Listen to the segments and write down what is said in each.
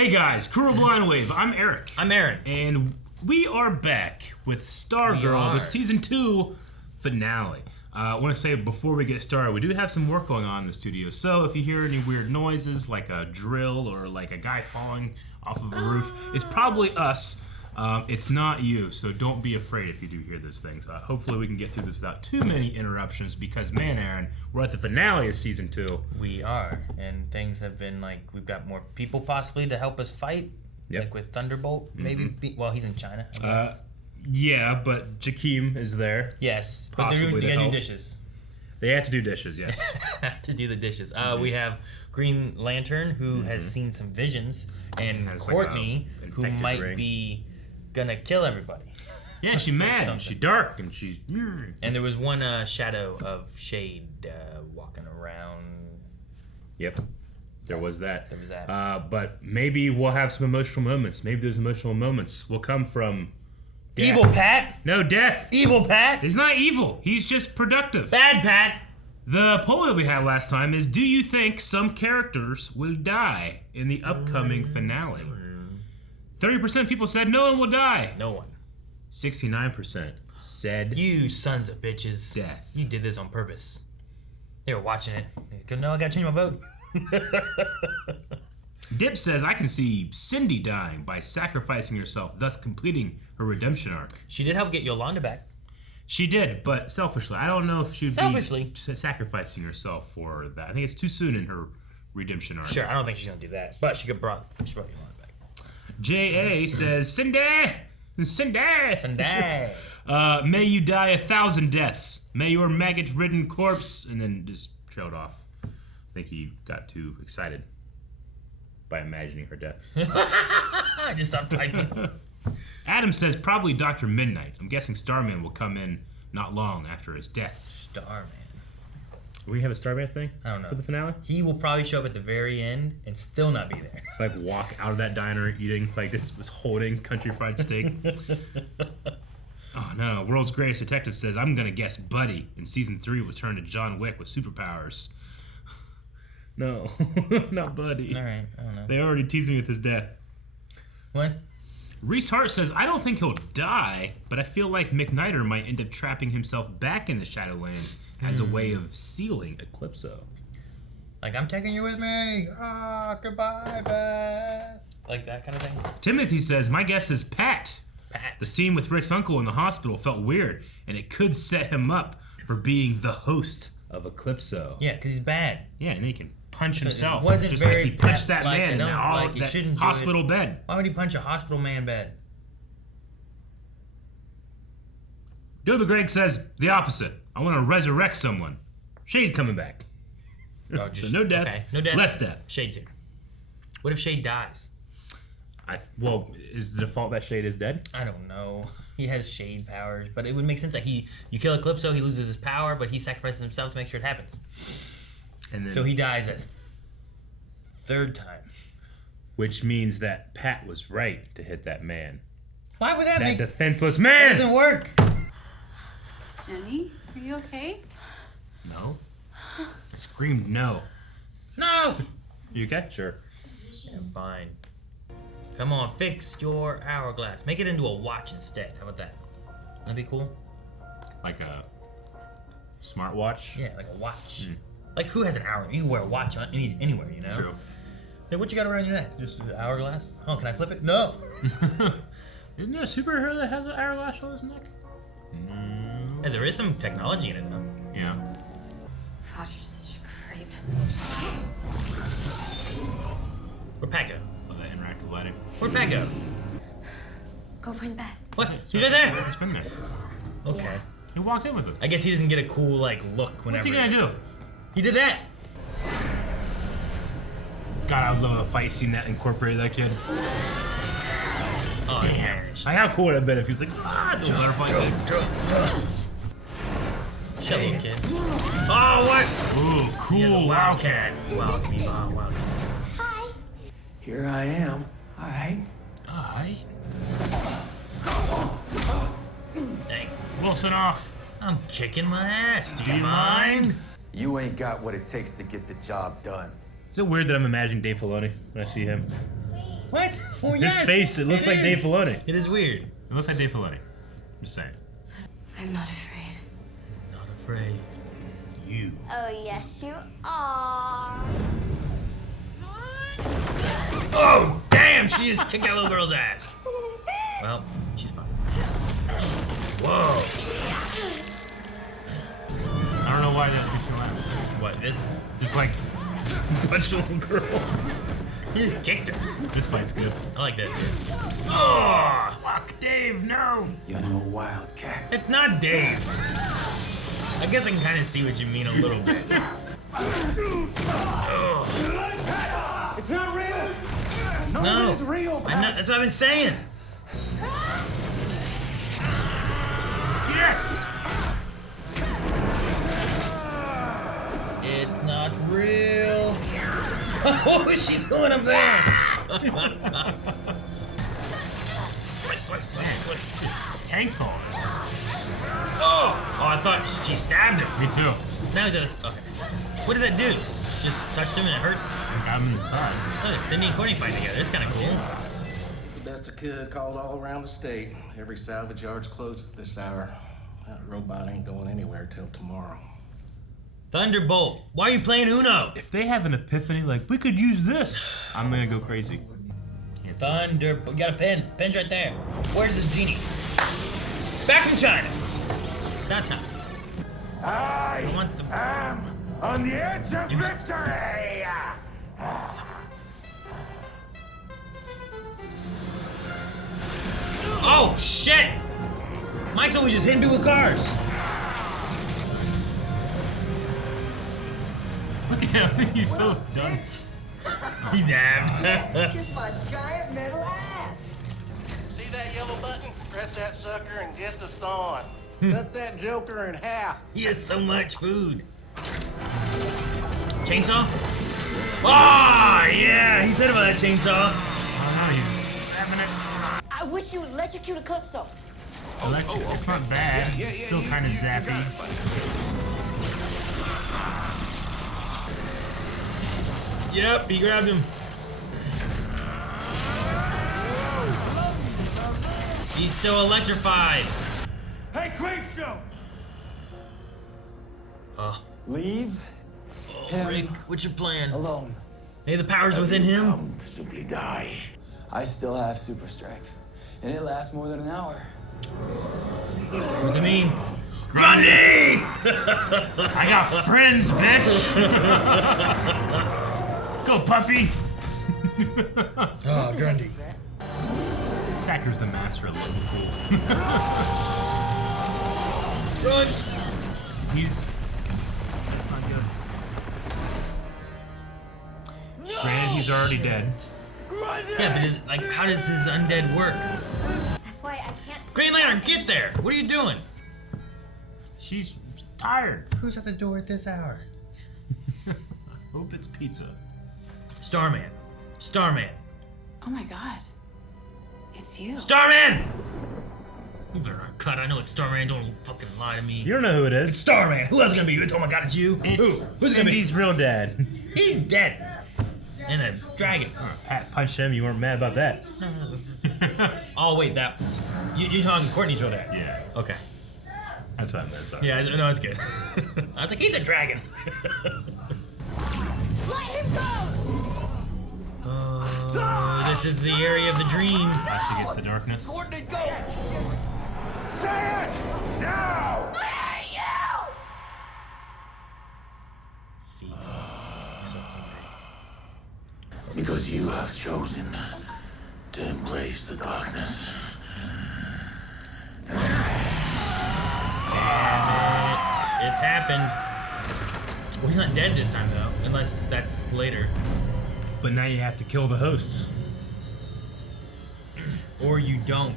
Hey guys, Crew of Blind Wave. I'm Eric. I'm Aaron. And we are back with Stargirl, the Season 2 finale. I want to say before we get started, we do have some work going on in the studio. So if you hear any weird noises, like a drill or like a guy falling off of a roof, it's probably us. It's not you, so don't be afraid if you do hear those things. Hopefully we can get through this without too many interruptions because, man, Aaron, we're at the finale of Season 2. We are, and things have been like, we've got more people possibly to help us fight. Yep. Like with Thunderbolt, maybe. Well, he's in China, I guess. Yeah, but Jakeem is there. Yes, but they gotta do dishes. They have to do dishes, yes. To do the dishes. We have Green Lantern, who has seen some visions, and Courtney, who might be gonna kill everybody. Yeah, she's mad. She's dark, and she's... And there was one shadow of Shade walking around. Yep. There was that. There was that. But maybe we'll have some emotional moments. Maybe those emotional moments will come from... death. Evil Pat? No, death. Evil Pat? He's not evil. He's just productive. Bad Pat? The poll that we had last time is, do you think some characters will die in the upcoming finale? 30% of people said no one will die. No one. 69% said... You sons of bitches. Death. You did this on purpose. They were watching it. They go, no, I gotta change my vote. Dip says, I can see Cindy dying by sacrificing herself, thus completing her redemption arc. She did help get Yolanda back. She did, but selfishly. I don't know if she would Selfishly. be sacrificing herself for that. I think it's too soon in her redemption arc. Sure, I don't think she's gonna do that. But she brought Yolanda back. J.A. says, Cindy! Cindy! Cindy! May you die 1,000 deaths. May your maggot-ridden corpse... And then just trailed off. I think he got too excited by imagining her death. I just stopped typing. Adam says, probably Dr. Midnight. I'm guessing Starman will come in not long after his death. Starman. Will we have a Starman thing? I don't know. For the finale? He will probably show up at the very end and still not be there. Like walk out of that diner eating, like this was holding country fried steak. Oh no, World's Greatest Detective says, I'm gonna guess Buddy in Season 3 will turn to John Wick with superpowers. No, not Buddy. Alright, I don't know. They already teased me with his death. What? Reese Hart says, I don't think he'll die, but I feel like McNider might end up trapping himself back in the Shadowlands as a way of sealing Eclipso. Like, I'm taking you with me. Goodbye, Beth. Like that kind of thing? Timothy says, my guess is Pat. Pat. The scene with Rick's uncle in the hospital felt weird, and it could set him up for being the host of Eclipso. Yeah, because he's bad. Yeah, and he can punch himself. It wasn't just very like he punched that Pat-like. man in that hospital bed. Why would he punch a hospital man bed? Doba Greg says the opposite. I want to resurrect someone. Shade's coming back. Oh, just, so no death, okay. No death, less death. Shade's here. What if Shade dies? Well, is the default that Shade is dead? I don't know. He has Shade powers, but it would make sense that you kill Eclipso, he loses his power, but he sacrifices himself to make sure it happens. And then, so he dies a third time. Which means that Pat was right to hit that man. Why would that make... That defenseless man! It doesn't work! Jenny, are you okay? No. I screamed no. No! You okay? Sure. I'm fine. Come on, fix your hourglass. Make it into a watch instead. How about that? That'd be cool. Like a smartwatch? Yeah, like a watch. Like, who has an hour? You can wear a watch on anywhere, you know? True. Hey, what you got around your neck? Just an hourglass? Oh, can I flip it? No! Isn't there a superhero that has an hourglass on his neck? Yeah, there is some technology in it, though. Yeah. Gosh, you're such a creep. Where'd Pat go? Love that interactive lighting. Where'd Pat go? Go find Beth. What? He's right there! He's been there. Okay. He walked in with him. I guess he doesn't get a cool, like, look whenever... What's he gonna do? He did that! God, I would love a fight scene that incorporated that kid. Oh, damn. Like, how cool would it have been if he was like, do butterfly kicks. Shut up, kid. Oh, what? Ooh, cool. Yeah, Wildcat. Wildcat. Hi. Here I am. Hi. Alright. Dang. Wilson off. I'm kicking my ass. Do you mind? You ain't got what it takes to get the job done. Is it weird that I'm imagining Dave Filoni when I see him? Please. What? Oh, His yes, face, it looks like is. Dave Filoni. It is weird. It looks like Dave Filoni. Just saying. I'm not afraid. Not afraid. You. Oh, yes, you are. Oh, damn! She just kicked that little girl's ass. Well, she's fine. Whoa. I don't know why that makes me laugh. What, this? Just like, punch the little girl. He just kicked her. This fight's good. I like this. Oh, fuck, Dave, no. You're no wildcat. It's not Dave. I guess I can kind of see what you mean a little bit. It's not real. No. It's real. I know, that's what I've been saying. Yes! It's not real. What was she doing up there? Tanks all this. Oh, I thought she stabbed him. Me too. Now he's at a. Okay. What did that do? Just touched him and it hurt? Got him inside. Oh, Cindy and Courtney fighting together. That's kind of cool. The best I could, called all around the state. Every salvage yard's closed at this hour. That robot ain't going anywhere till tomorrow. Thunderbolt. Why are you playing Uno? If they have an epiphany like, we could use this, I'm gonna go crazy. Thunderbolt. You got a pen. Pen's right there. Where's this genie? Back from China. That time. I want the- am on the edge of victory. Oh, shit! Mike's always just hitting people with cars. Look at him, he's so done. He dabbed. Kiss my giant metal ass. See that yellow button? Press that sucker and get the stone. Cut that joker in half. He has so much food. Chainsaw? Ah, yeah! He said about that chainsaw. Oh no, he's grabbing it. I wish you would electrocute Eclipso. Electric, it's not bad. It's still kind of zappy. Yep, he grabbed him. He's still electrified. Hey, Creepshow! Leave him Rick, what's your plan? alone. Hey, the power's within him. Come to simply die. I still have super strength, and it lasts more than an hour. What do you mean? Grundy! I got friends, bitch! Go, puppy! Oh, Grundy. This actor's the master of looking cool. Run! That's not good. Granted, he's already dead. Yeah, but like, how does his undead work? That's why I can't. Green Lantern, get there! What are you doing? She's tired. Who's at the door at this hour? Hope it's pizza. Starman. Starman. Oh my god. It's you. Starman! You better not cut. I know it's Starman. Don't fucking lie to me. You don't know who it is. Starman. Who else is gonna be? Oh my god, it's you. It's Who's it gonna be? Cindy's real dad. He's dead. And a dragon. Pat punched him. You weren't mad about that. Oh wait, that. You're talking Courtney's real dad. Yeah, Okay. that's what I meant. Sorry. Yeah, no, it's good. I was like, he's a dragon. Let him go! Oh, this is the area of the dreams. Actually gets the darkness. Courtney, go! Say it! Now! Where are you? Feet. So hungry. Because you have chosen to embrace the darkness. It's happened. Well, he's not dead this time though, unless that's later. But now you have to kill the hosts. Or you don't.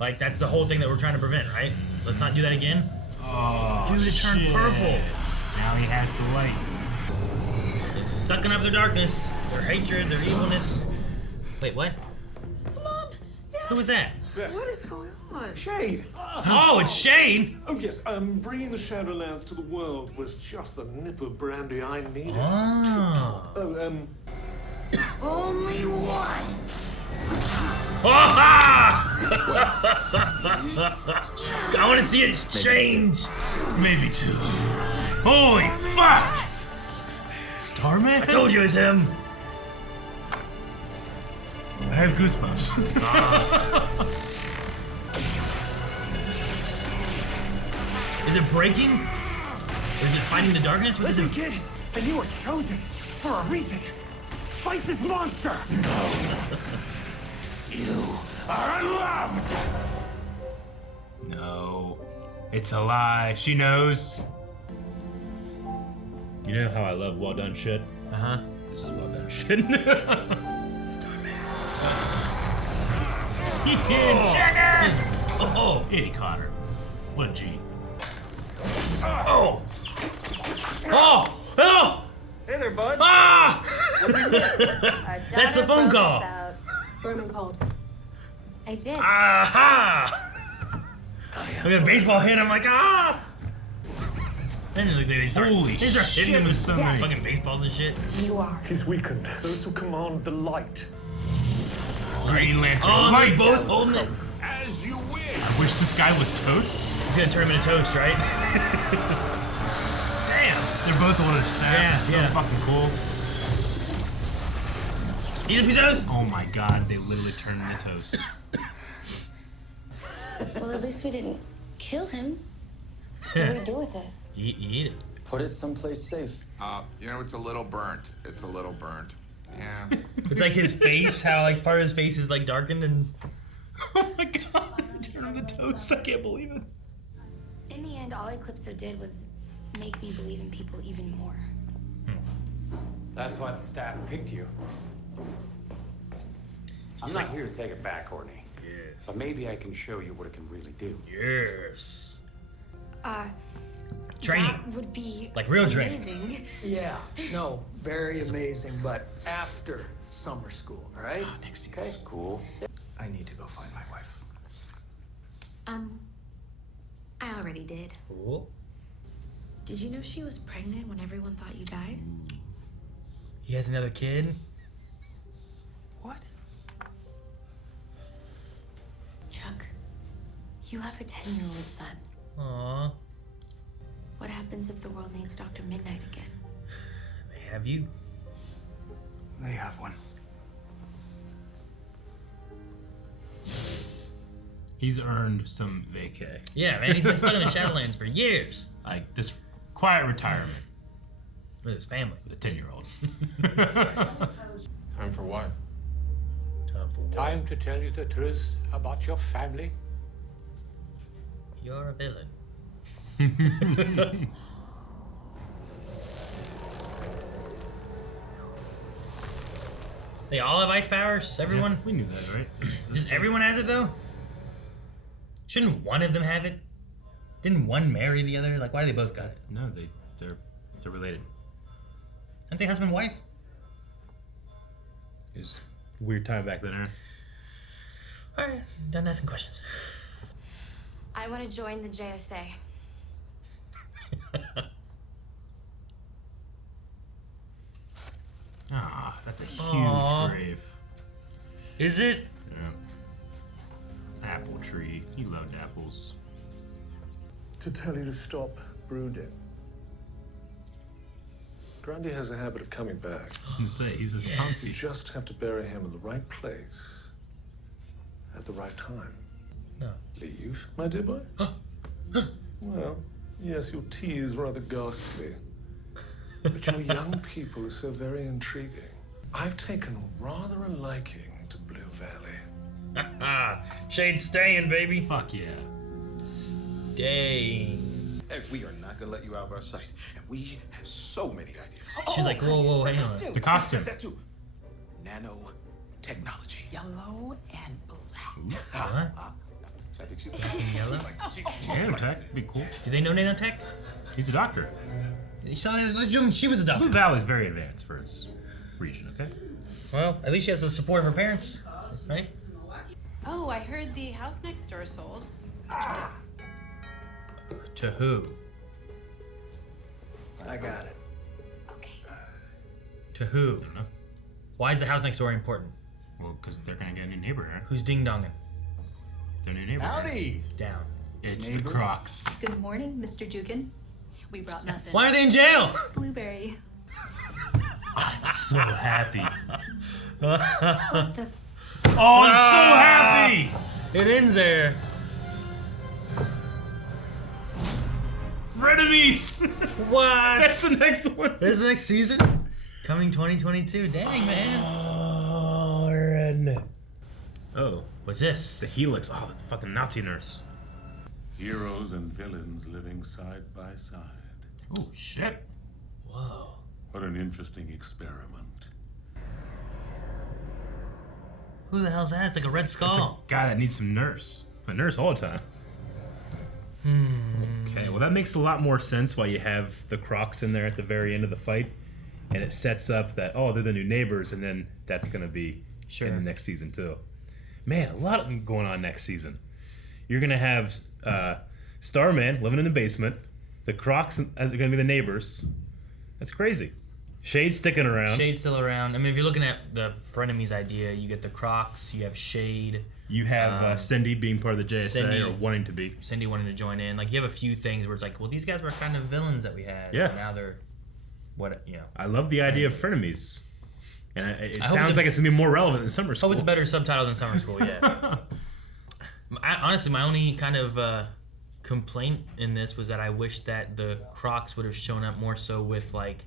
Like, that's the whole thing that we're trying to prevent, right? Let's not do that again. Oh, Dude, it turned shit. purple. Now he has the light. It's sucking up their darkness, their hatred, their evilness. Wait, what? Mom, Dad, Who was that? what is going on? Shade. Oh, it's Shane! Oh yes, bringing the Shadowlands to the world was just the nip of brandy I needed. Oh. Oh, Only one. I want to see it change. Maybe two. Holy fuck! Starman? I told you it was him. I have goosebumps. Is it breaking? Or is it fighting the darkness? What is it? Kid, and you were chosen for a reason. Fight this monster! No. You are unloved! No. It's a lie. She knows. You know how I love well done shit? Uh-huh. This is well done shit. Starman. Checkers! Oh. And he caught her. What a G. Oh. Oh. Oh. Hey there, bud. Ah! That's the phone call. Berman called. I did. Aha! I got a baseball hit. I'm like, ah! Then they start Holy hitting shit, him with there's so many. fucking baseballs and shit. You are. He's weakened. Those who command the light. Green Lantern. Oh, Light. they're both holding it. As you wish! I wish this guy was toast. He's gonna turn him into toast, right? Damn. They're both holding a staff. Yeah, It's so yeah. fucking cool. He's a piece of toast. Oh my god, they literally turned into toast. Well, at least we didn't kill him. What do we do with it? You eat it. Put it someplace safe. You know, it's a little burnt. It's a little burnt. Yeah. It's like his face, how like part of his face is like darkened and. Oh my god, they turned into toast. I can't believe it. In the end, all Eclipso did was make me believe in people even more. That's why the staff picked you. I'm not here to take it back, Courtney. Yes. But maybe I can show you what it can really do. Yes. Training. Training. That would be Like real training. amazing. Yeah, no, very amazing, but after summer school, all right? Next season. Okay. Cool. I need to go find my wife. I already did. Oh. Did you know she was pregnant when everyone thought you died? He has another kid. What? Chuck, you have a 10-year-old son. Aww. What happens if the world needs Dr. Midnight again? They have you. They have one. He's earned some vacay. Yeah, man. He's been stuck in the Shadowlands for years. Like this quiet retirement With his family. with a 10-year-old. Time for what? Time for what? Time to tell you the truth about your family. You're a villain. They all have ice powers? Everyone? Yeah, we knew that, right? Does everyone has it though? Shouldn't one of them have it? Didn't one marry the other? Like, why do they both got it? No, they're related. Aren't they husband and wife? It was a weird time back then, right? Alright, done asking questions. I want to join the JSA. Ah, that's a huge Aw. grave. Is it? Yeah. Apple tree. He loved apples. To tell you to stop brooding. Grundy has a habit of coming back. I'm say he's a You zombie. just have to bury him in the right place at the right time. No. Leave, my dear boy? Well, yes, your tea is rather ghastly. But your young people are so very intriguing. I've taken rather a liking to Blue Valley. Shade staying, baby. Fuck yeah. Staying. Hey, we are not gonna let you out of our sight. And we have so many ideas. She's like, whoa, hang on. The costume. That too. Nanotechnology. Yellow and black. Huh? So I think she Yellow? Nanotech would be cool. Do they know nanotech? He's a doctor. Let's assume she was a doctor. Blue Valley's very advanced for its region, okay? Well, at least she has the support of her parents, right? Oh, I heard the house next door sold. To who? I got it. Okay. To who? I don't know. Why is the house next door important? Well, because they're gonna get a new neighbor here. Who's ding-donging? Their new neighbor. Howdy. Down. It's the Crocs. Good morning, Mr. Dugan. We brought nothing. Why are they in jail? Blueberry. I'm so happy. What the? Oh, I'm so happy. It ends there. Frenemies. What? That's the next one. This is the next season? Coming 2022. Dang, man. Oh, What's this? the Helix. Oh, the fucking Nazi nurse. Heroes and villains living side by side. Oh, shit. Whoa. What an interesting experiment. Who the hell's that? It's like a Red It's a Skull. guy that needs some nurse. A nurse all the time. Okay, well that makes a lot more sense why you have the Crocs in there at the very end of the fight. And it sets up that, oh, they're the new neighbors, and then that's going to be in the next season too. Man, a lot of them going on next season. You're going to have Starman living in the basement. The Crocs are going to be the neighbors. That's crazy. Shade's sticking around. Shade's still around. I mean, if you're looking at the Frenemies idea, you get the Crocs, you have Shade. You have Cindy being part of the JSA, or wanting to be. Cindy wanting to join in. Like, you have a few things where it's like, well, these guys were kind of villains that we had. Yeah. And now they're, I love the idea of frenemies. And it sounds like it's going to be more relevant than Summer School. Hope it's a better subtitle than Summer School, yeah. Honestly, my only kind of complaint in this was that I wish that the Crocs would have shown up more so with, like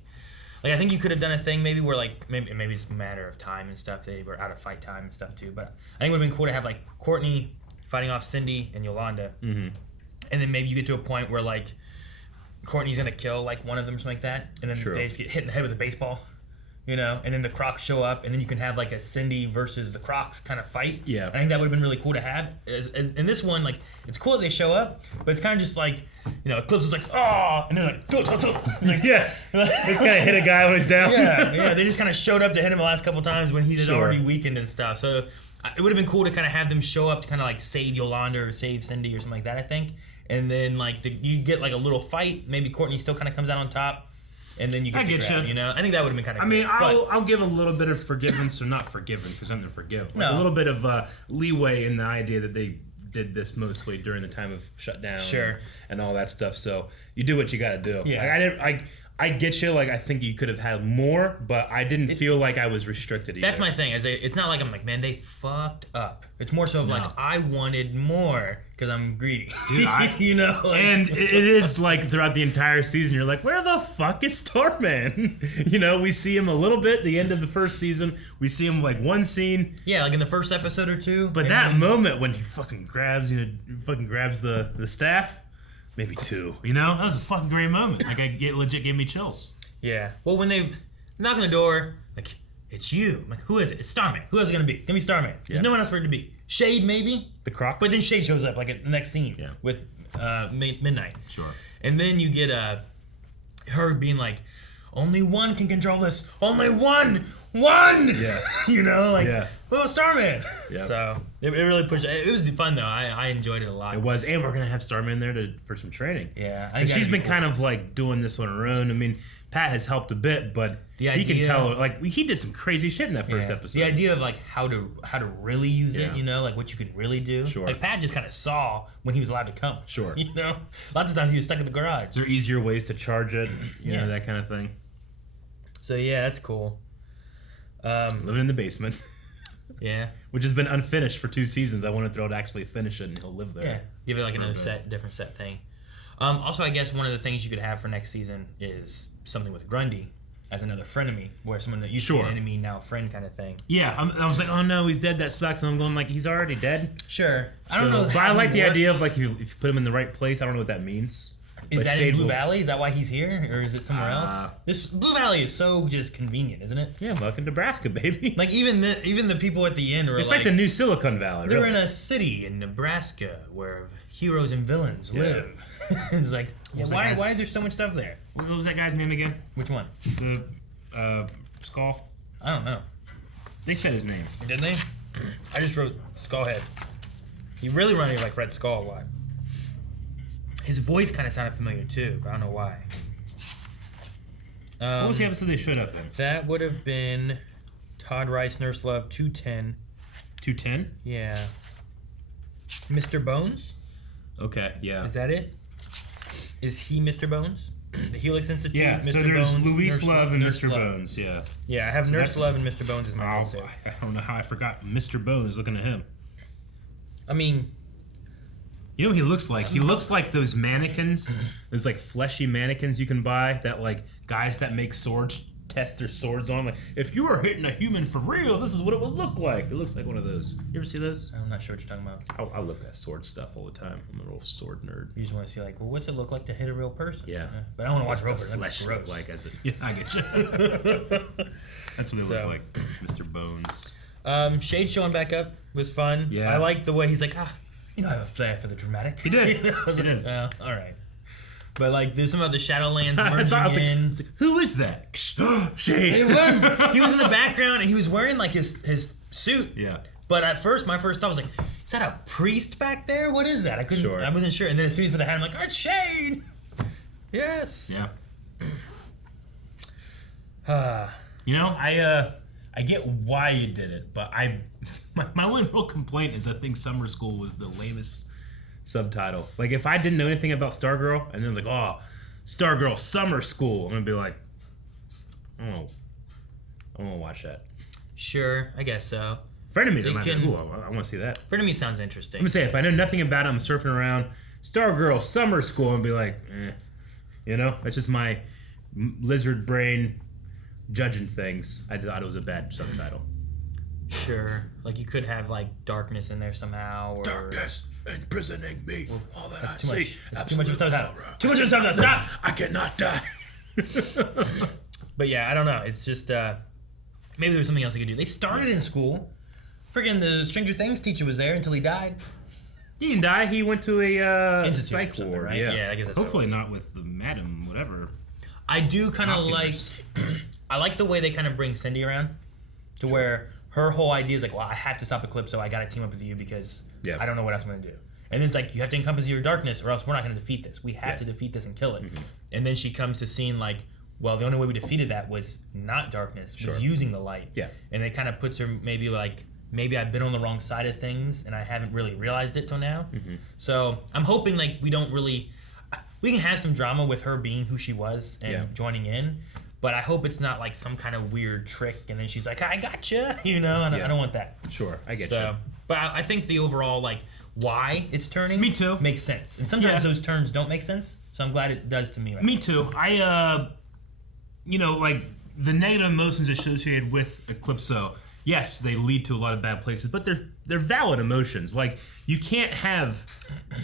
I think you could have done a thing maybe where, like, maybe it's a matter of time and stuff. They were out of fight time and stuff, too. But I think it would have been cool to have, like, Courtney fighting off Cindy and Yolanda. Mm-hmm. And then maybe you get to a point where, like, Courtney's going to kill, like, one of them or something like that. And then they just get hit in the head with a baseball. You know, and then the Crocs show up, and then you can have like a Cindy versus the Crocs kind of fight. Yeah, I think that would have been really cool to have. In this one, like, it's cool that they show up, but it's kind of just like, you know, Eclipse is like, oh, and then like, go. Like, yeah, it's kind of hit a guy when he's down. Yeah, they just kind of showed up to hit him the last couple times when he was already weakened and stuff. So it would have been cool to kind of have them show up to kind of like save Yolanda or save Cindy or something like that, I think. And then like you get like a little fight. Maybe Courtney still kind of comes out on top. And then you get the grab, you know? I think that would have been kind of cool. I mean, I'll give a little bit of forgiveness, or not forgiveness, there's nothing to forgive. Like a little bit of leeway in the idea that they did this mostly during the time of shutdown and all that stuff. So you do what you got to do. Yeah. Like, I get you. Like, I think you could have had more, but I didn't feel like I was restricted either. That's my thing. It's not like I'm like, man, they fucked up. It's more so of like, I wanted more because I'm greedy. Dude, you know? Like, and it is like throughout the entire season, you're like, where the fuck is Starman? You know, we see him a little bit the end of the first season. We see him like one scene. Yeah, like in the first episode or two. But that moment when he fucking grabs, the staff. Maybe two. You know? That was a fucking great moment. Like, legit gave me chills. Yeah. Well, when they knock on the door, like, it's you. I'm like, who is it? It's Starman. Who else is it going to be? It's going to be Starman. There's no one else for it to be. Shade, maybe? The Crocs? But then Shade shows up, like, at the next scene with Midnight. Sure. And then you get her being like, only one can control this. Only one! Yeah. You know? Like, oh, Starman! Yeah. So, it really pushed. It was fun, though. I enjoyed it a lot. It was. And we're going to have Starman there for some training. Yeah. And she's been kind of, like, doing this on her own. I mean, Pat has helped a bit, but he can tell, like, he did some crazy shit in that first episode. The idea of, like, how to really use it, you know? Like, what you could really do. Sure. Like, Pat just kind of saw when he was allowed to come. Sure. You know? Lots of times he was stuck in the garage. Is there easier ways to charge it? You know, that kind of thing. So, yeah, that's cool. Living in the basement. Yeah. Which has been unfinished for 2 seasons. I want to throw to actually finish it and he'll live there. Yeah. Give it like another different set thing. Also, I guess one of the things you could have for next season is something with Grundy as another frenemy, where someone that used to be an enemy, now a friend kind of thing. Yeah. I was like, oh no, he's dead. That sucks. And I'm going like, he's already dead. Sure. I don't know. But I like the idea of like, if you put him in the right place, I don't know what that means. Is that in Blue Valley? Is that why he's here? Or is it somewhere else? This Blue Valley is so just convenient, isn't it? Yeah, fucking Nebraska, baby. Like, even the people at the end were it's like the new Silicon Valley, They're in a city in Nebraska where heroes and villains live. It's like, why is there so much stuff there? What was that guy's name again? Which one? The Skull? I don't know. They said his name. Did they? I just wrote Skullhead. He really reminded me of like Red Skull a lot. His voice kind of sounded familiar too, but I don't know why. What was the episode they showed up in? That would have been Todd Rice, Nurse Love, 210. 210? Yeah. Mr. Bones? Okay, yeah. Is that it? Is he Mr. Bones? The Helix Institute, Yeah, Mr. so there's Bones, Luis Nurse Love and Nurse Mr. Love. Bones, yeah. Yeah, I have So Nurse that's- Love and Mr. Bones as my Oh, goal save. I don't know how I forgot Mr. Bones. Looking at him. I mean, you know what he looks like? He looks like those mannequins, those like fleshy mannequins you can buy that like guys that make swords test their swords on. Like, if you were hitting a human for real, this is what it would look like. It looks like one of those. You ever see those? I'm not sure what you're talking about. I look at sword stuff all the time. I'm a real sword nerd. You just want to see like, well, what's it look like to hit a real person? Yeah. But I don't want to watch What's real the person. flesh That'd be look gross. like? As it, yeah, I get you. That's what they look like, Mr. Bones. Shade showing back up was fun. Yeah. I like the way he's like, you know, I have a flair for the dramatic. He did. You know, I was He like, did. all right. But like, there's some of the Shadowlands I thought, merging in. who is that? Shade. He was in the background and he was wearing like his suit. Yeah. But at first, my first thought was like, is that a priest back there? What is that? I wasn't sure. And then as soon as he put the hat, I'm like, oh, it's Shade. Yes. Yeah. You know, I get why you did it, but my one real complaint is I think Summer School was the lamest subtitle. Like, if I didn't know anything about Stargirl, and then like, oh, Stargirl Summer School, I'm gonna be like, oh, I want to watch that. Sure, I guess so. Frenemies, I want to see that. Frenemy sounds interesting. I'm gonna say, if I know nothing about it, I'm surfing around Stargirl Summer School and be like, you know, that's just my lizard brain judging things. I thought it was a bad subtitle. Sure, like you could have like darkness in there somehow, or darkness imprisoning me. All that that's I too see. much. That's too much of a subtitle. Too much of a subtitle. Stop! I cannot die. But yeah, I don't know. It's just maybe there was something else they could do. They started in school. Friggin' the Stranger Things teacher was there until he died. He didn't die. He went to a Institute psych or something, ward. right? Yeah. Yeah, I guess that's hopefully not with the madam, whatever. I do kind of Nazi like. nurse. I like the way they kind of bring Cindy around, to where her whole idea is like, well, I have to stop Eclipso. I got to team up with you because I don't know what else I'm gonna do. And then it's like, you have to encompass your darkness, or else we're not gonna defeat this. We have to defeat this and kill it. Mm-hmm. And then she comes to seeing like, well, the only way we defeated that was not darkness, was using the light. Yeah. And it kind of puts her maybe like, maybe I've been on the wrong side of things and I haven't really realized it till now. Mm-hmm. So I'm hoping like we can have some drama with her being who she was and joining in, but I hope it's not like some kind of weird trick and then she's like, I gotcha, you know, and I don't want that. Sure, I get you. But I think the overall like why it's turning Me too. makes sense. And sometimes those turns don't make sense, so I'm glad it does to me. Right Me too. You know, like the negative emotions associated with Eclipso, yes, they lead to a lot of bad places, but they're valid emotions. Like, you can't have,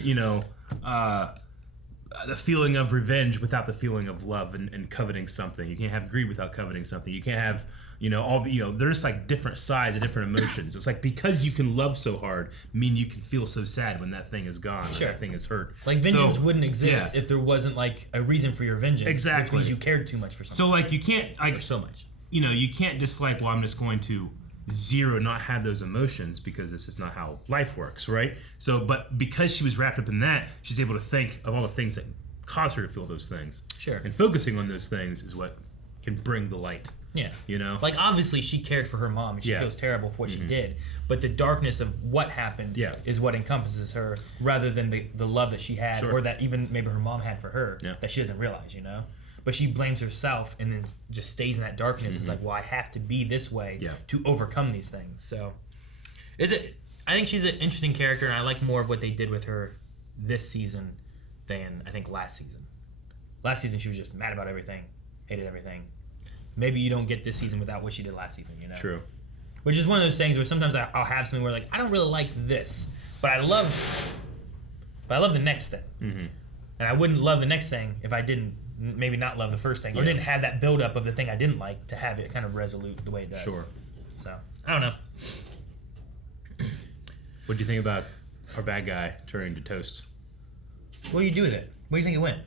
you know, the feeling of revenge without the feeling of love and coveting something. You can't have greed without coveting something. You can't have, you know, all the, you know, they're just like different sides of different emotions. It's like, because you can love so hard, mean you can feel so sad when that thing is gone, or that thing is hurt. Like, vengeance wouldn't exist if there wasn't like a reason for your vengeance. Exactly. Which means you cared too much for something. So like, you can't like so much. You know, you can't just like, well, I'm just going to not have those emotions because this is not how life works, right? So, but because she was wrapped up in that, she's able to think of all the things that cause her to feel those things. Sure. And focusing on those things is what can bring the light. Yeah. You know? Like, obviously, she cared for her mom, and she feels terrible for what she did. But the darkness of what happened is what encompasses her, rather than the love that she had, or that even maybe her mom had for her, that she doesn't realize, you know? But she blames herself and then just stays in that darkness. It's like, well, I have to be this way to overcome these things. So, I think she's an interesting character, and I like more of what they did with her this season than I think last season. Last season, she was just mad about everything, hated everything. Maybe you don't get this season without what she did last season, you know? True. Which is one of those things where sometimes I'll have something where like, I don't really like this, but I love the next thing. Mm-hmm. And I wouldn't love the next thing if I didn't maybe not love the first thing, or didn't have that buildup of the thing I didn't like to have it kind of resolute the way it does. Sure. So, I don't know. What do you think about our bad guy turning to toast? What do you do with it? Where do you think it went?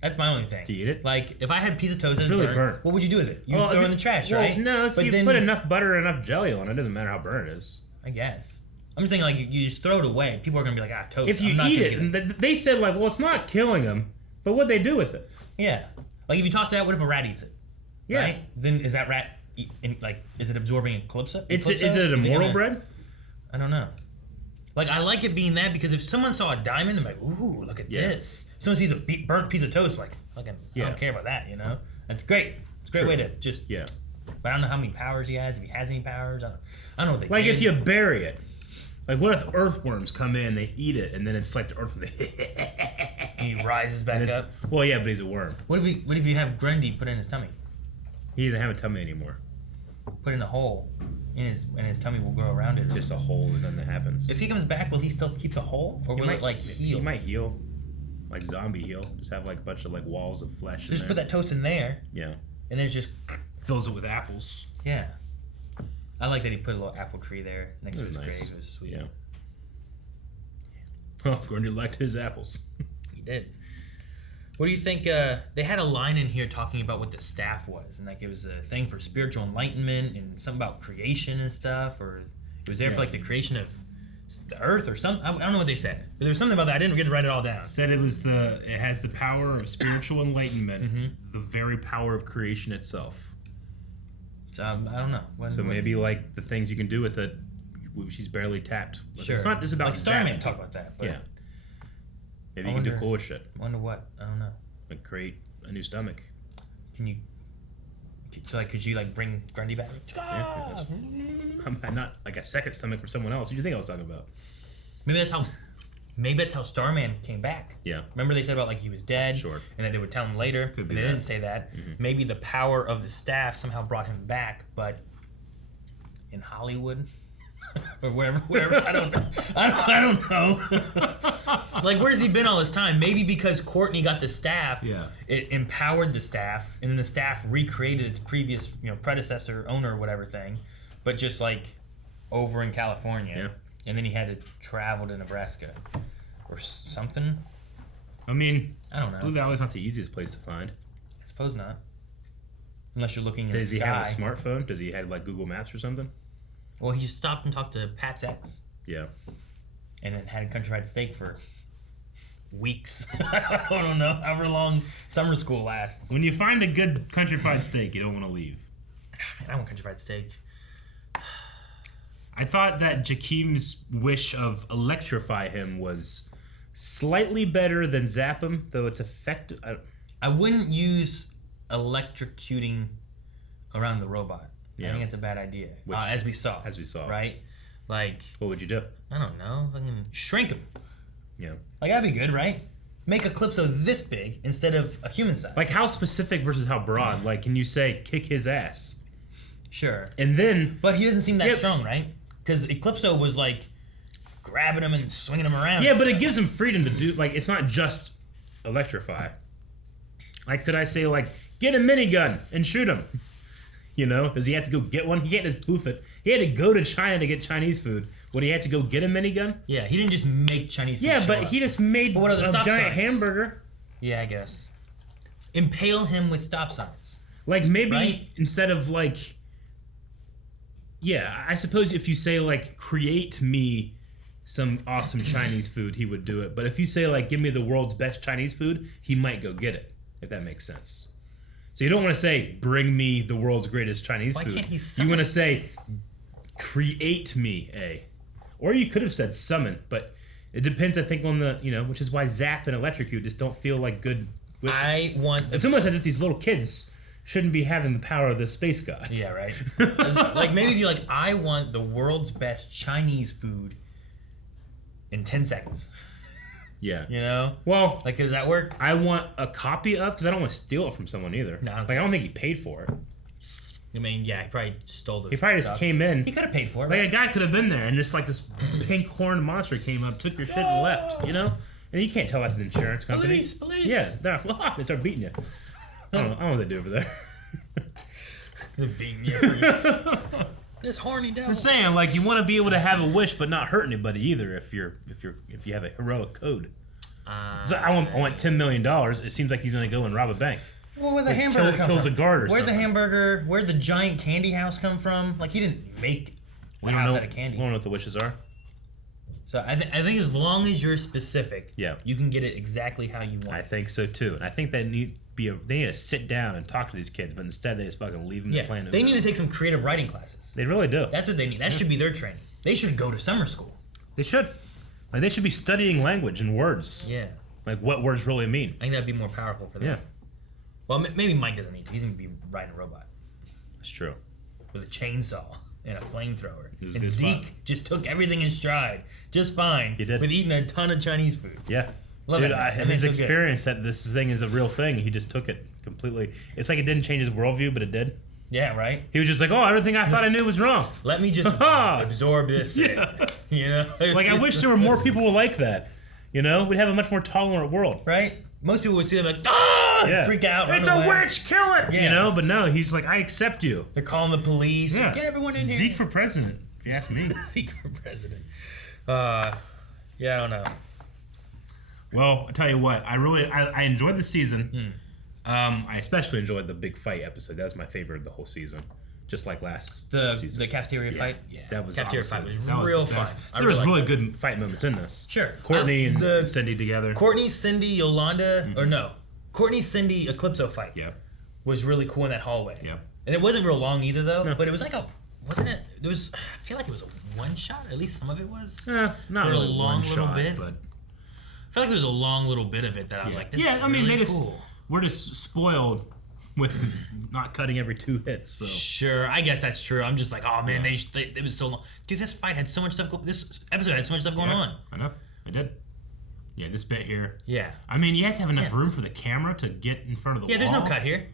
That's my only thing. Do you eat it? Like, if I had a piece of toast that's really burnt, burnt. what would you do with it? You throw it in the trash, right? No, if you put enough butter and enough jelly on it, doesn't matter how burnt it is. I guess. I'm just thinking, like, you just throw it away. People are going to be like, toast. If you eat it, and they said, like, well, it's not killing them, but what'd they do with it? Yeah. Like, if you toss it out, what if a rat eats it? Yeah. Right? Then is that rat is it absorbing Eclipso? Is it an immoral bread? I don't know. Like, I like it being that because if someone saw a diamond, they're like, ooh, look at this. If someone sees a burnt piece of toast, like, fucking, I don't care about that, you know? That's great. It's a great way to just... Yeah. But I don't know how many powers he has, if he has any powers. I don't know what they Like, did. if you bury it. Like, what if earthworms come in, they eat it, and then it's like the earthworms... and he rises back up? Well, yeah, but he's a worm. What if you have Grundy put in his tummy? He doesn't have a tummy anymore. Put in a hole, and his tummy will grow around it. Just a hole, and then that happens. If he comes back, will he still keep the hole? Or will it, like, heal? He might heal. Like zombie heal. Just have, like, a bunch of, like, walls of flesh Just put that toast in there. Yeah. And then it's just... Fills it with apples. Yeah. I like that he put a little apple tree there next to his grave. It was sweet. Yeah. Oh, Grundy liked his apples. He did. What do you think? They had a line in here talking about what the staff was, and like it was a thing for spiritual enlightenment and something about creation and stuff, or it was there for like the creation of the earth or something. I don't know what they said, but there was something about that. I didn't get to write it all down. Said it has the power of spiritual enlightenment, the very power of creation itself. So I don't know. So maybe like the things you can do with it, she's barely tapped. Sure. It's not just about like Starman talk about that. But yeah. Maybe you can do cool shit. Wonder what? I don't know. Like create a new stomach. Can you? So like, could you like bring Grundy back? Yeah, I'm not like a second stomach for someone else. What do you think I was talking about? Maybe that's how Starman came back. Yeah. Remember they said about like he was dead. Sure. And then they would tell him later. Could be and they didn't say that. Maybe the power of the staff somehow brought him back, but in Hollywood. Or wherever. I don't know. I don't know. Like, where's he been all this time? Maybe because Courtney got the staff. Yeah. It empowered the staff, and then the staff recreated its previous, predecessor, owner, or whatever thing, but just like over in California. Yeah. And then he had to travel to Nebraska or something. I mean, I don't know. Blue Valley's not the easiest place to find. I suppose not. Unless you're looking at Does the he sky. have a smartphone? Does he have like Google Maps or something? Well, he stopped and talked to Pat's ex. Yeah. And then had a country fried steak for weeks. I don't know, however long summer school lasts. When you find a good country fried steak, you don't want to leave. Man, I want country fried steak. I thought that Jakim's wish of electrify him was slightly better than zap him, though it's effective. I wouldn't use electrocuting around the robot. Yeah. I think it's a bad idea. As we saw. Right? Like... What would you do? I don't know. Fucking shrink him. Yeah. Like, that'd be good, right? Make Eclipso this big instead of a human size. Like, how specific versus how broad? Like, can you say, kick his ass? Sure. And then... But he doesn't seem that strong, right? Because Eclipso was, like, grabbing him and swinging him around. Yeah, but it gives him freedom to do... Like, it's not just electrify. Like, could I say, like, get a minigun and shoot him? You know? Does he have to go get one? He can't just poof it. He had to go to China to get Chinese food. Would he have to go get a minigun? Yeah, he didn't just make Chinese food. Yeah, but up. he just made But what are the a stop giant signs? hamburger. Yeah, I guess. Impale him with stop signs. Like, maybe right? instead of, like... Yeah, I suppose if you say, like, create me some awesome Chinese food, he would do it. But if you say, like, give me the world's best Chinese food, he might go get it, if that makes sense. So you don't want to say, bring me the world's greatest Chinese food. Can't he you want to say, create me a. Or you could have said summon, but it depends, I think, on the, which is why zap and electrocute just don't feel like good wishes. It's almost as if these little kids shouldn't be having the power of the space god. Yeah, right. Like, maybe if you're like, I want the world's best Chinese food in 10 seconds. Yeah. Well, like, does that work? I want a copy of, because I don't want to steal it from someone either. No, I don't think he paid for it. I mean, yeah, he probably stole those. He probably just came in. He could have paid for it. Like, right? a guy could have been there, and just like this pink horned monster came up, took your shit and left, And you can't tell that to the insurance company. Police! Yeah, they start beating you. I don't know what they do over there. They're beating you. This horny devil. I'm saying, like, you want to be able to have a wish but not hurt anybody either if you have a heroic code. So I want $10 million. It seems like he's going to go and rob a bank. Well, where'd the hamburger come kills from? a guard or Where'd something. the hamburger? Where'd the giant candy house come from? Like, he didn't make the house out of candy. We don't know what the wishes are. So I think as long as you're specific, Yeah. you can get it exactly how you want. I think so too, and I think they need to sit down and talk to these kids, but instead they just fucking leave them to plan. They need to take some creative writing classes. They really do. That's what they need. That should be their training. They should go to summer school. They should. Like they should be studying language and words. Yeah. Like what words really mean. I think that'd be more powerful for them. Yeah. Well, maybe Mike doesn't need to. He's gonna be riding a robot That's true. with a chainsaw and a flamethrower. It was a And good Zeke spot. just took everything in stride, just fine. He did. With eating a ton of Chinese food. Yeah. Love Dude, it. That his makes it good. experience that this thing is a real thing, he just took it completely. It's like it didn't change his worldview, but it did. Yeah, right. He was just like, oh, everything I thought I knew was wrong. Let me just absorb this. Yeah. You know. Like I wish there were more people like that. You know, we'd have a much more tolerant world. Right? Most people would see them like, ah, Yeah. freak out. It's run a away. witch, kill it. Yeah. You know, but no, he's like, I accept you. They're calling the police. Yeah. Get everyone in here. Zeke for president, if you ask me. Zeke for president. Yeah, I don't know. Well, I tell you what, I enjoyed the season. I especially enjoyed the big fight episode. That was my favorite of the whole season. Just like last season. The cafeteria fight? Yeah, that was Cafeteria awesome. fight was That real the fun. best. I There was really really good fight moments in this. Sure. Courtney and the Cindy together. Courtney, Cindy, Yolanda, or no. Courtney, Cindy, Eclipso fight. Yeah. Was really cool in that hallway. Yeah. And it wasn't real long either though, No. but it was like wasn't it? There was, I feel like it was a one shot, at least some of it was. Not for really a long one little shot, bit. but I feel like there was a long little bit of it that I was like, this is I mean, really they just cool. we're just spoiled with not cutting every 2 hits. So Sure, I guess that's true. I'm just like, oh man, it was so long. Dude, this fight had so much stuff. This episode had so much stuff going on. I know, I did. Yeah, this bit here. Yeah. I mean, you have to have enough room for the camera to get in front of the wall. Yeah, there's no cut here.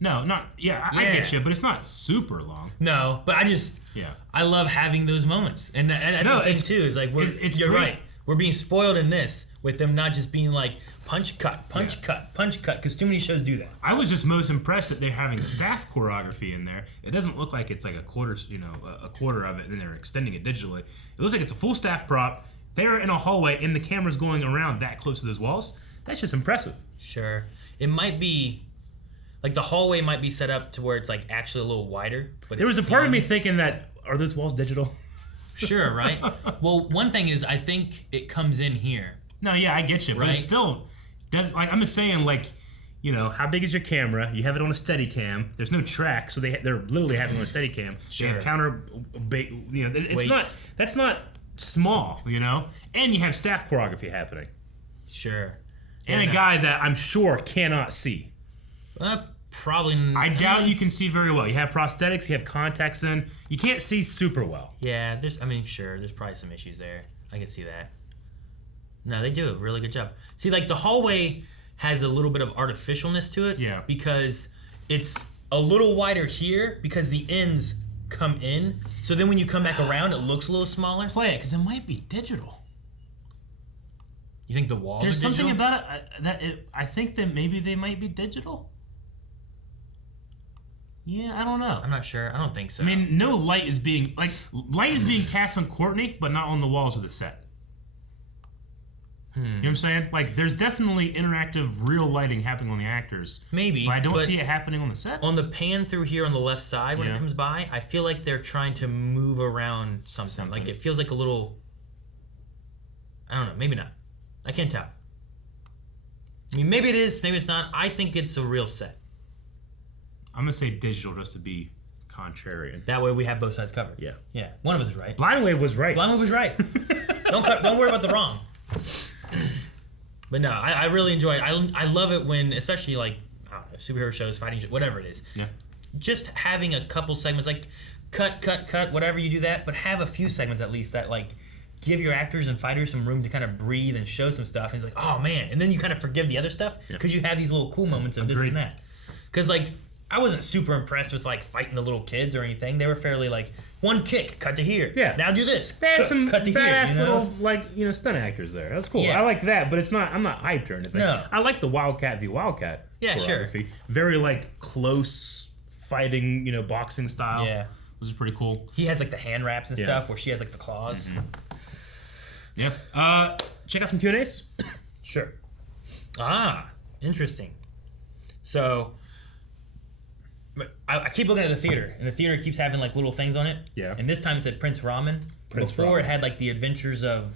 No, not. Yeah, I get you, but it's not super long. No, but I love having those moments, and that's the thing too. Is like you're great. right. We're being spoiled in this with them not just being like punch cut, because too many shows do that. I was just most impressed that they're having staff choreography in there. It doesn't look like it's like a quarter of it, and they're extending it digitally. It looks like it's a full staff prop. They're in a hallway, and the camera's going around that close to those walls. That's just impressive. Sure, it might be. Like the hallway might be set up to where it's like actually a little wider. But There was a part of me thinking that, are those walls digital? Sure, right? Well, one thing is I think it comes in here. No, yeah, I get you, but it still does. Like, I'm just saying, like, you know, how big is your camera? You have it on a Steadicam. There's no track, so they're literally having it on a Steadicam. Sure. They have you know, it's not. That's not small, you know. And you have staff choreography happening. Sure. And a guy that I'm sure cannot see. Probably. I doubt you can see very well. You have prosthetics. You have contacts in. You can't see super well. Yeah, sure, there's probably some issues there. I can see that. No, they do a really good job. See, like the hallway has a little bit of artificialness to it. Yeah. Because it's a little wider here because the ends come in. So then when you come back around, it looks a little smaller. Play it, because it might be digital. You think the walls There's are digital? something about it I think that maybe they might be digital. Yeah, I don't know. I'm not sure. I don't think so. I mean, no light is being cast on Courtney, but not on the walls of the set. You know what I'm saying? Like, there's definitely interactive, real lighting happening on the actors. Maybe, but I don't see it happening on the set. On the pan through here on the left side when it comes by, I feel like they're trying to move around something. Like it feels like a little. I don't know. Maybe not. I can't tell. I mean, maybe it is. Maybe it's not. I think it's a real set. I'm gonna say digital just to be contrarian. That way we have both sides covered. Yeah. Yeah. One of us is right. Blind Wave was right. Blind Wave was right. Don't worry about the wrong. But no, I really enjoy it. I love it when, especially like I don't know, superhero shows, fighting shows, whatever it is. Yeah. Just having a couple segments, like cut, whatever you do that, but have a few segments at least that like give your actors and fighters some room to kind of breathe and show some stuff. And it's like, oh man, and then you kind of forgive the other stuff because you have these little cool moments of this and that. Because like I wasn't super impressed with like fighting the little kids or anything. They were fairly like one kick, cut to here. Yeah. Now do this. They had some cut to badass here. You know? little stunt actors there. That's cool. Yeah. I like that, but it's not. I'm not hyped or anything. No. I like the Wildcat v Wildcat. Yeah, sure. choreography. Very like close fighting, boxing style. Yeah. Which is pretty cool. He has like the hand wraps and stuff where she has like the claws. Yeah. Check out some Q&As. Sure. Ah, interesting. So, I keep looking at the theater, and the theater keeps having like little things on it. Yeah. And this time it said Prince Ramen. Before it had like the Adventures of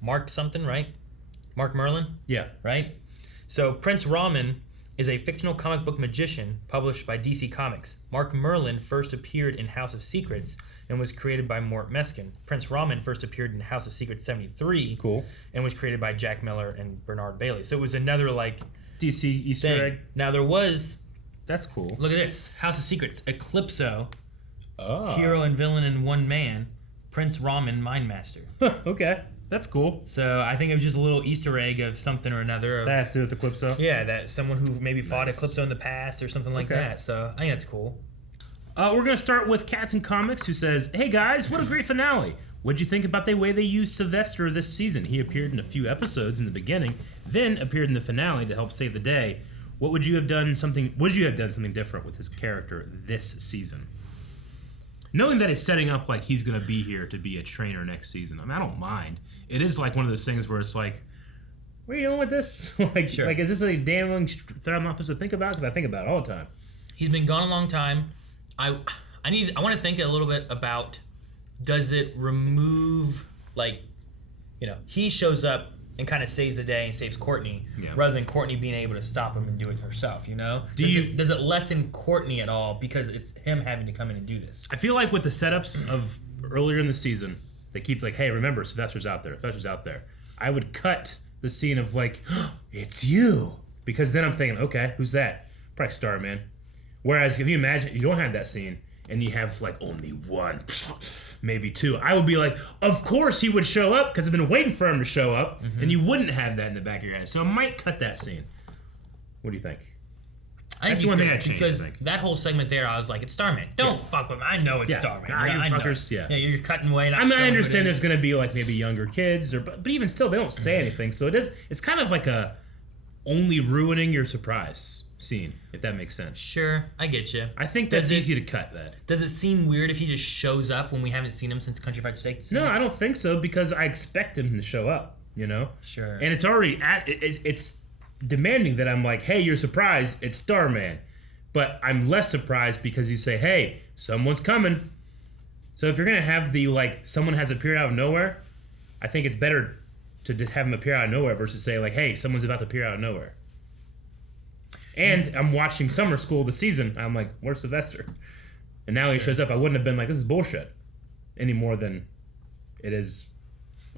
Mark something, right? Mark Merlin? Yeah. Right? So Prince Raman is a fictional comic book magician published by DC Comics. Mark Merlin first appeared in House of Secrets and was created by Mort Meskin. Prince Raman first appeared in House of Secrets 73. Cool. And was created by Jack Miller and Bernard Bailey. So it was another, like... DC Easter egg. Now, there was... That's cool. Look at this. House of Secrets. Eclipso. Oh. Hero and villain in one man. Prince Raman, Mindmaster. Okay. That's cool. So I think it was just a little Easter egg of something or another. That has to do with Eclipso? Yeah, that someone who maybe fought Eclipso in the past or something like that. So I think that's cool. We're going to start with Captain Comics, who says, "Hey guys, what a great finale. What'd you think about the way they used Sylvester this season? He appeared in a few episodes in the beginning, then appeared in the finale to help save the day. Would you have done something different with his character this season? Knowing that it's setting up like he's going to be here to be a trainer next season, I mean, I don't mind. It is like one of those things where it's like, what are you doing with this? Like, is this a damning threat I'm not supposed to think about? Because I think about it all the time. He's been gone a long time. I want to think a little bit about, does it remove, like, you know, he shows up and kind of saves the day and saves Courtney, rather than Courtney being able to stop him and do it herself, you know? Does it lessen Courtney at all because it's him having to come in and do this? I feel like with the setups of earlier in the season, they keep like, hey, remember, Sylvester's out there. I would cut the scene of like, oh, it's you. Because then I'm thinking, okay, who's that? Probably Starman. Whereas if you imagine, you don't have that scene, and you have like only one, maybe two, I would be like, of course he would show up because I've been waiting for him to show up, and you wouldn't have that in the back of your head. So I might cut that scene. What do you think? That's one thing I changed. Because that whole segment there, I was like, it's Starman. Don't fuck with him. I know it's Starman. Nah, you fuckers, yeah, you're cutting away. I understand there's going to be like maybe younger kids, but even still, they don't say anything. So it's kind of like a only ruining your surprise scene, if that makes sense. Sure, I get you. I think that's easy to cut that. Does it seem weird if he just shows up when we haven't seen him since Country Fried Steak? No, I don't think so, because I expect him to show up, you know? Sure. And it's already it's demanding that I'm like, hey, you're surprised, it's Starman. But I'm less surprised because you say, hey, someone's coming. So if you're going to have the, like, someone has appeared out of nowhere, I think it's better to have him appear out of nowhere versus say, like, hey, someone's about to appear out of nowhere. And I'm watching Summer School this season. I'm like, where's Sylvester? And now he shows up. I wouldn't have been like, this is bullshit any more than it is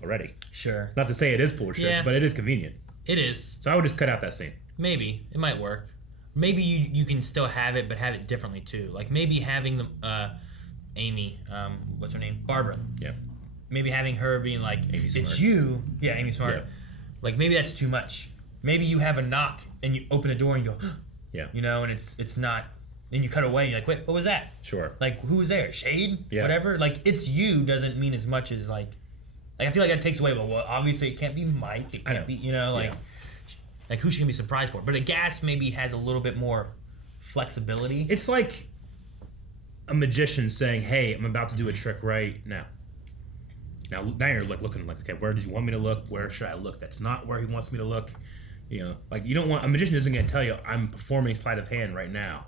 already. Sure. Not to say it is bullshit, but it is convenient. It is. So I would just cut out that scene. Maybe. It might work. Maybe you can still have it, but have it differently too. Like maybe having the Amy, what's her name? Barbara. Yeah. Maybe having her being like, Amy Smart. It's you. Yeah, Amy Smart. Yeah. Like maybe that's too much. Maybe you have a knock and you open a door and you go, yeah, you know, and it's not, and you cut away and you're like, wait, what was that? Sure. Like, who was there? Shade? Yeah. Whatever? Like, it's you doesn't mean as much as, like I feel like that takes away, but well, obviously it can't be Mike. It can't be, you know, like, like who she can be surprised for. But a gas maybe has a little bit more flexibility. It's like a magician saying, hey, I'm about to do a trick right now. Now you're like looking like, okay, where does he want me to look? Where should I look? That's not where he wants me to look. You know, like you don't want, a magician isn't going to tell you, I'm performing sleight of hand right now.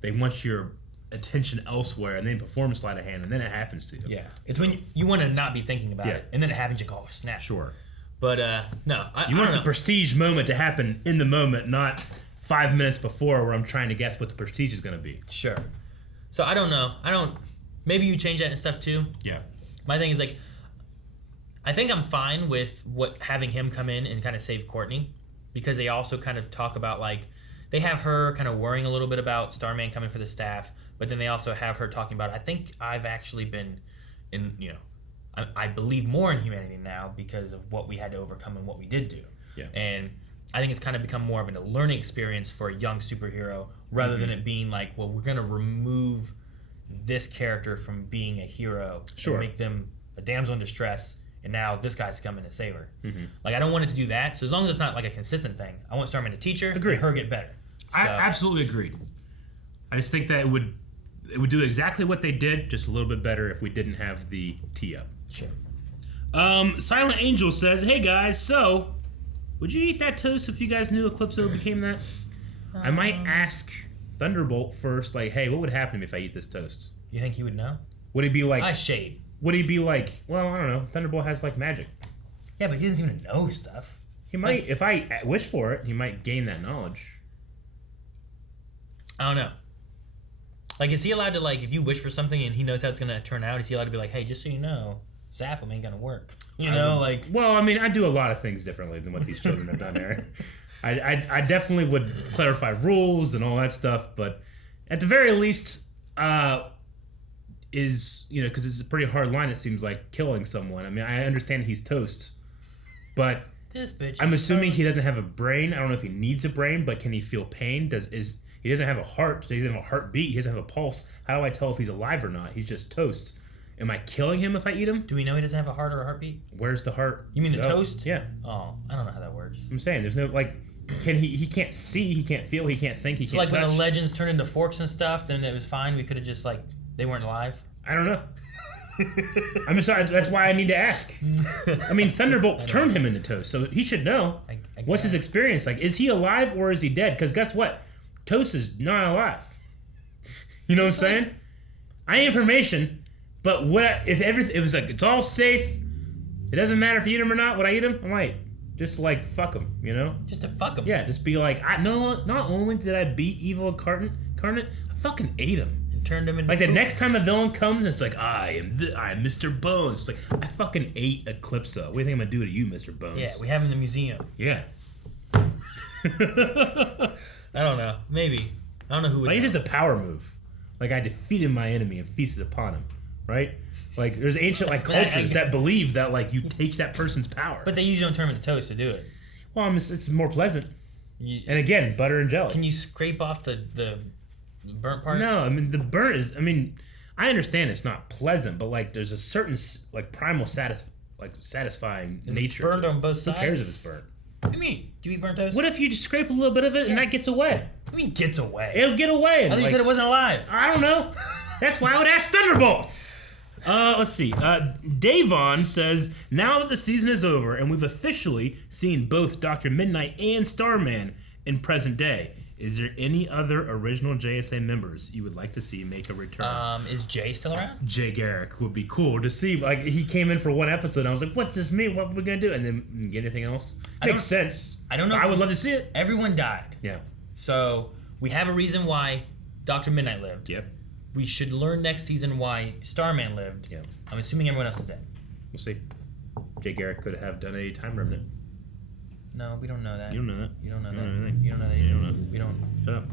They want your attention elsewhere and then perform sleight of hand and then it happens to you. Yeah. It's when you want to not be thinking about it and then it happens, you go, oh, snap. Sure. But, no. You want the prestige moment to happen in the moment, not 5 minutes before where I'm trying to guess what the prestige is going to be. Sure. So I don't know. Maybe you change that and stuff too. Yeah. My thing is like, I think I'm fine with having him come in and kind of save Courtney, because they also kind of talk about like they have her kind of worrying a little bit about Starman coming for the staff, but then they also have her talking about, I think I've actually been in, you know, I believe more in humanity now because of what we had to overcome and what we did do. Yeah. And I think it's kind of become more of a learning experience for a young superhero rather than it being like, well, we're going to remove this character from being a hero and make them a damsel in distress. And now this guy's coming to save her. Mm-hmm. Like, I don't want it to do that. So as long as it's not like a consistent thing, I want Starman to teach her and her get better. So. I absolutely agreed. I just think that it would do exactly what they did, just a little bit better if we didn't have the tee up. Sure. Silent Angel says, hey guys, so would you eat that toast if you guys knew Eclipso became that? I might ask Thunderbolt first, like, hey, what would happen to me if I eat this toast? You think he would know? Would he be like... Shade. Would he be like, well, I don't know, Thunderbolt has, like, magic. Yeah, but he doesn't even know stuff. He might, if I wish for it, he might gain that knowledge. I don't know. Like, is he allowed to, like, if you wish for something and he knows how it's going to turn out, is he allowed to be like, hey, just so you know, zap him ain't going to work? You know, like... Well, I mean, I do a lot of things differently than what these children have done here. I definitely would clarify rules and all that stuff, but at the very least, is, you know, because it's a pretty hard line, it seems like, killing someone. I mean, I understand he's toast, but this bitch I'm assuming toast. he doesn't have a brain. I don't know if he needs a brain, but can he feel pain? He doesn't have a heart. He doesn't have a heartbeat. He doesn't have a pulse. How do I tell if he's alive or not? He's just toast. Am I killing him if I eat him? Do we know he doesn't have a heart or a heartbeat? Where's the heart? You mean the go? toast? Yeah. Oh, I don't know how that works. I'm saying there's no, like, can he can't see, he can't feel, he can't think, he So can't like touch. when the legends turned into forks and stuff, then it was fine. We could have just like they weren't alive. I don't know. I'm just sorry. That's why I need to ask. I mean, Thunderbolt turned him into toast, so he should know. What's his experience like? Is he alive or is he dead? Because guess what? Toast is not alive. You know what I'm saying? I need information, but what if everything? It was like it's all safe. It doesn't matter if you eat him or not. Would I eat him? I might. Just like fuck him, you know? Just to fuck him. Yeah, just be like, not only did I beat evil incarnate, I fucking ate him. And turned him into like the poop. next time a villain comes, it's like I am Mr. Bones. It's like I fucking ate Eclipso. What do you think I'm gonna do to you, Mr. Bones? Yeah, we have him in the museum. Yeah. I don't know. Maybe. I don't know who would. Like know. it's just a power move. Like I defeated my enemy and feasted upon him, right? Like there's ancient like cultures that believe that like you take that person's power. But they usually don't turn him into toast to do it. Well, it's more pleasant. And again, butter and jelly. Can you scrape off the burnt part? No, I mean the burnt is. I mean, I understand it's not pleasant, but like there's a certain like primal satisfying nature. Burned on both sides. Who cares if it's burnt? What do you mean? Do you eat burnt toast? What if you just scrape a little bit of it and that gets away? What do you mean gets away? It'll get away. I thought you said it wasn't alive. I don't know. That's why I would ask Thunderbolt. Let's see. Davon says, now that the season is over and we've officially seen both Dr. Midnight and Starman in present day, is there any other original JSA members you would like to see make a return? Is Jay still around? Jay Garrick would be cool to see. Like he came in for one episode and I was like, what's this mean? What are we gonna do? And then get anything else? Makes sense. I don't know. I would love to see it. Everyone died. Yeah. So we have a reason why Dr. Midnight lived. Yep. We should learn next season why Starman lived. Yeah. I'm assuming everyone else is dead. We'll see. Jay Garrick could have done a time remnant. No, we don't know that. You don't know that. You don't know You that. don't know anything. You don't know that. You don't know. We don't. Shut up.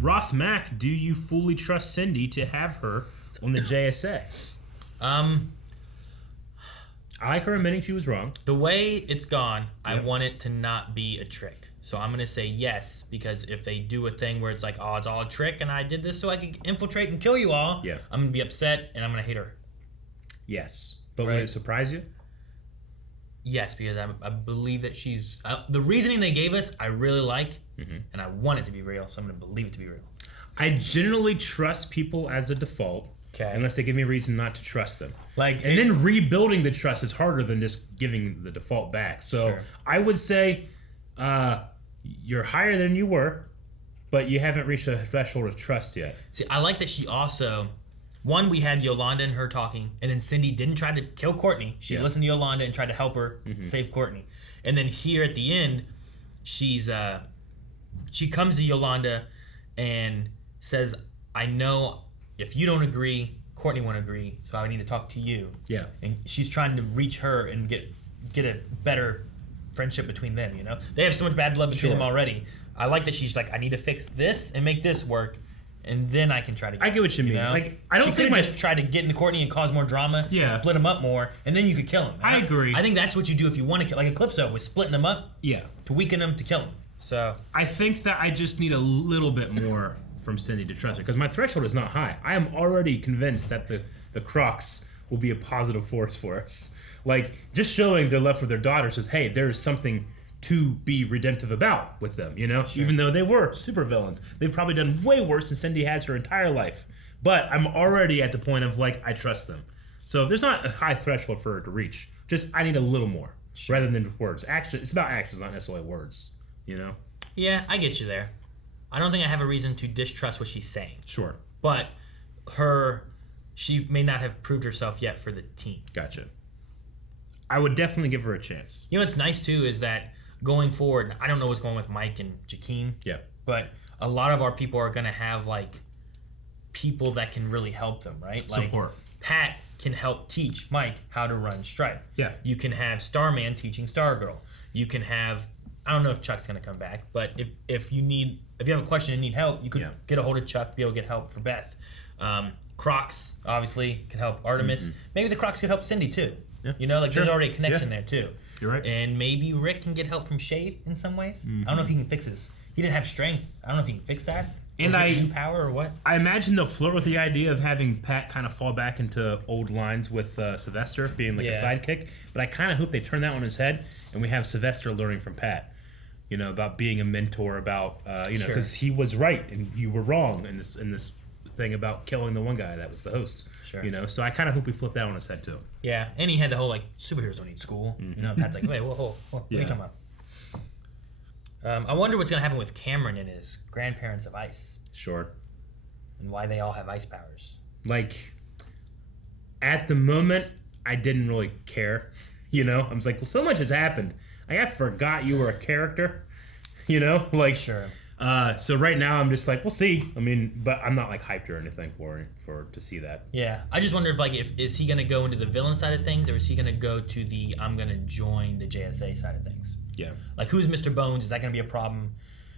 Ross Mack, do you fully trust Cindy to have her on the JSA? I like her admitting she was wrong. The way it's gone, I want it to not be a trick. So I'm gonna say yes, because if they do a thing where it's like, oh, it's all a trick, and I did this so I could infiltrate and kill you all, I'm gonna be upset and I'm gonna hate her. Yes, but would it surprise you? Yes, because I believe that she's the reasoning they gave us. I really like, and I want it to be real, so I'm gonna believe it to be real. I generally trust people as a default, unless they give me a reason not to trust them. Then rebuilding the trust is harder than just giving the default back. So I would say you're higher than you were, but you haven't reached a threshold of trust yet. See, I like that she also. One, we had Yolanda and her talking, and then Cindy didn't try to kill Courtney. She listened to Yolanda and tried to help her save Courtney. And then here at the end, she comes to Yolanda and says, I know if you don't agree, Courtney won't agree, so I need to talk to you. Yeah. And she's trying to reach her and get a better friendship between them, you know? They have so much bad blood between them already. I like that she's like, I need to fix this and make this work. And then I can try to. I get what you mean. Know? Like I don't she think just tried to get into Courtney and cause more drama. Yeah. And split them up more, and then you could kill him. I agree. I think that's what you do if you want to kill, like Eclipso was splitting them up. Yeah. To weaken them to kill him. So I think that I just need a little bit more from Cindy to trust her because my threshold is not high. I am already convinced that the Crocs will be a positive force for us. Like just showing their love for their daughter says, hey, there is something to be redemptive about with them, you know? Even though they were supervillains. They've probably done way worse than Cindy has her entire life. But I'm already at the point of, like, I trust them. So there's not a high threshold for her to reach. Just, I need a little more, rather than words. Action. It's about actions, not necessarily words, you know? yeah, I get you there. I don't think I have a reason to distrust what she's saying. Sure. But she may not have proved herself yet for the team. Gotcha. I would definitely give her a chance. You know what's nice too is that going forward, I don't know what's going on with Mike and Jakeem. Yeah. But a lot of our people are gonna have like people that can really help them, right? Like Support. Pat can help teach Mike how to run Stripe. Yeah. You can have Starman teaching Stargirl. You can have, I don't know if Chuck's gonna come back, but if you have a question and need help, you could get a hold of Chuck, be able to get help for Beth. Crocs obviously can help Artemis. Maybe the Crocs could help Cindy too. Yeah. You know, like there's already a connection there too. You're right. And maybe Rick can get help from Shade in some ways. I don't know if he can fix his. He didn't have strength. I don't know if he can fix that. And new power or what? I imagine they'll flirt with the idea of having Pat kind of fall back into old lines with Sylvester being like a sidekick. But I kind of hope they turn that on his head and we have Sylvester learning from Pat. You know, about being a mentor, about because he was right and you were wrong in this thing about killing the one guy that was the host. Sure. You know, so I kind of hope we flip that on his head too. Yeah, and he had the whole like superheroes don't need school. You know, Pat's like, wait, whoa, what are you talking about? I wonder what's gonna happen with Cameron and his grandparents of ice. Sure. And why they all have ice powers. Like, at the moment, I didn't really care. You know, I was like, well, so much has happened. I forgot you were a character. You know, like sure. So right now I'm just like, we'll see. I mean, but I'm not like hyped or anything to see that. Yeah, I just wonder if is he gonna go into the villain side of things or is he gonna go to the I'm gonna join the JSA side of things? Yeah. Like who's Mr. Bones? Is that gonna be a problem?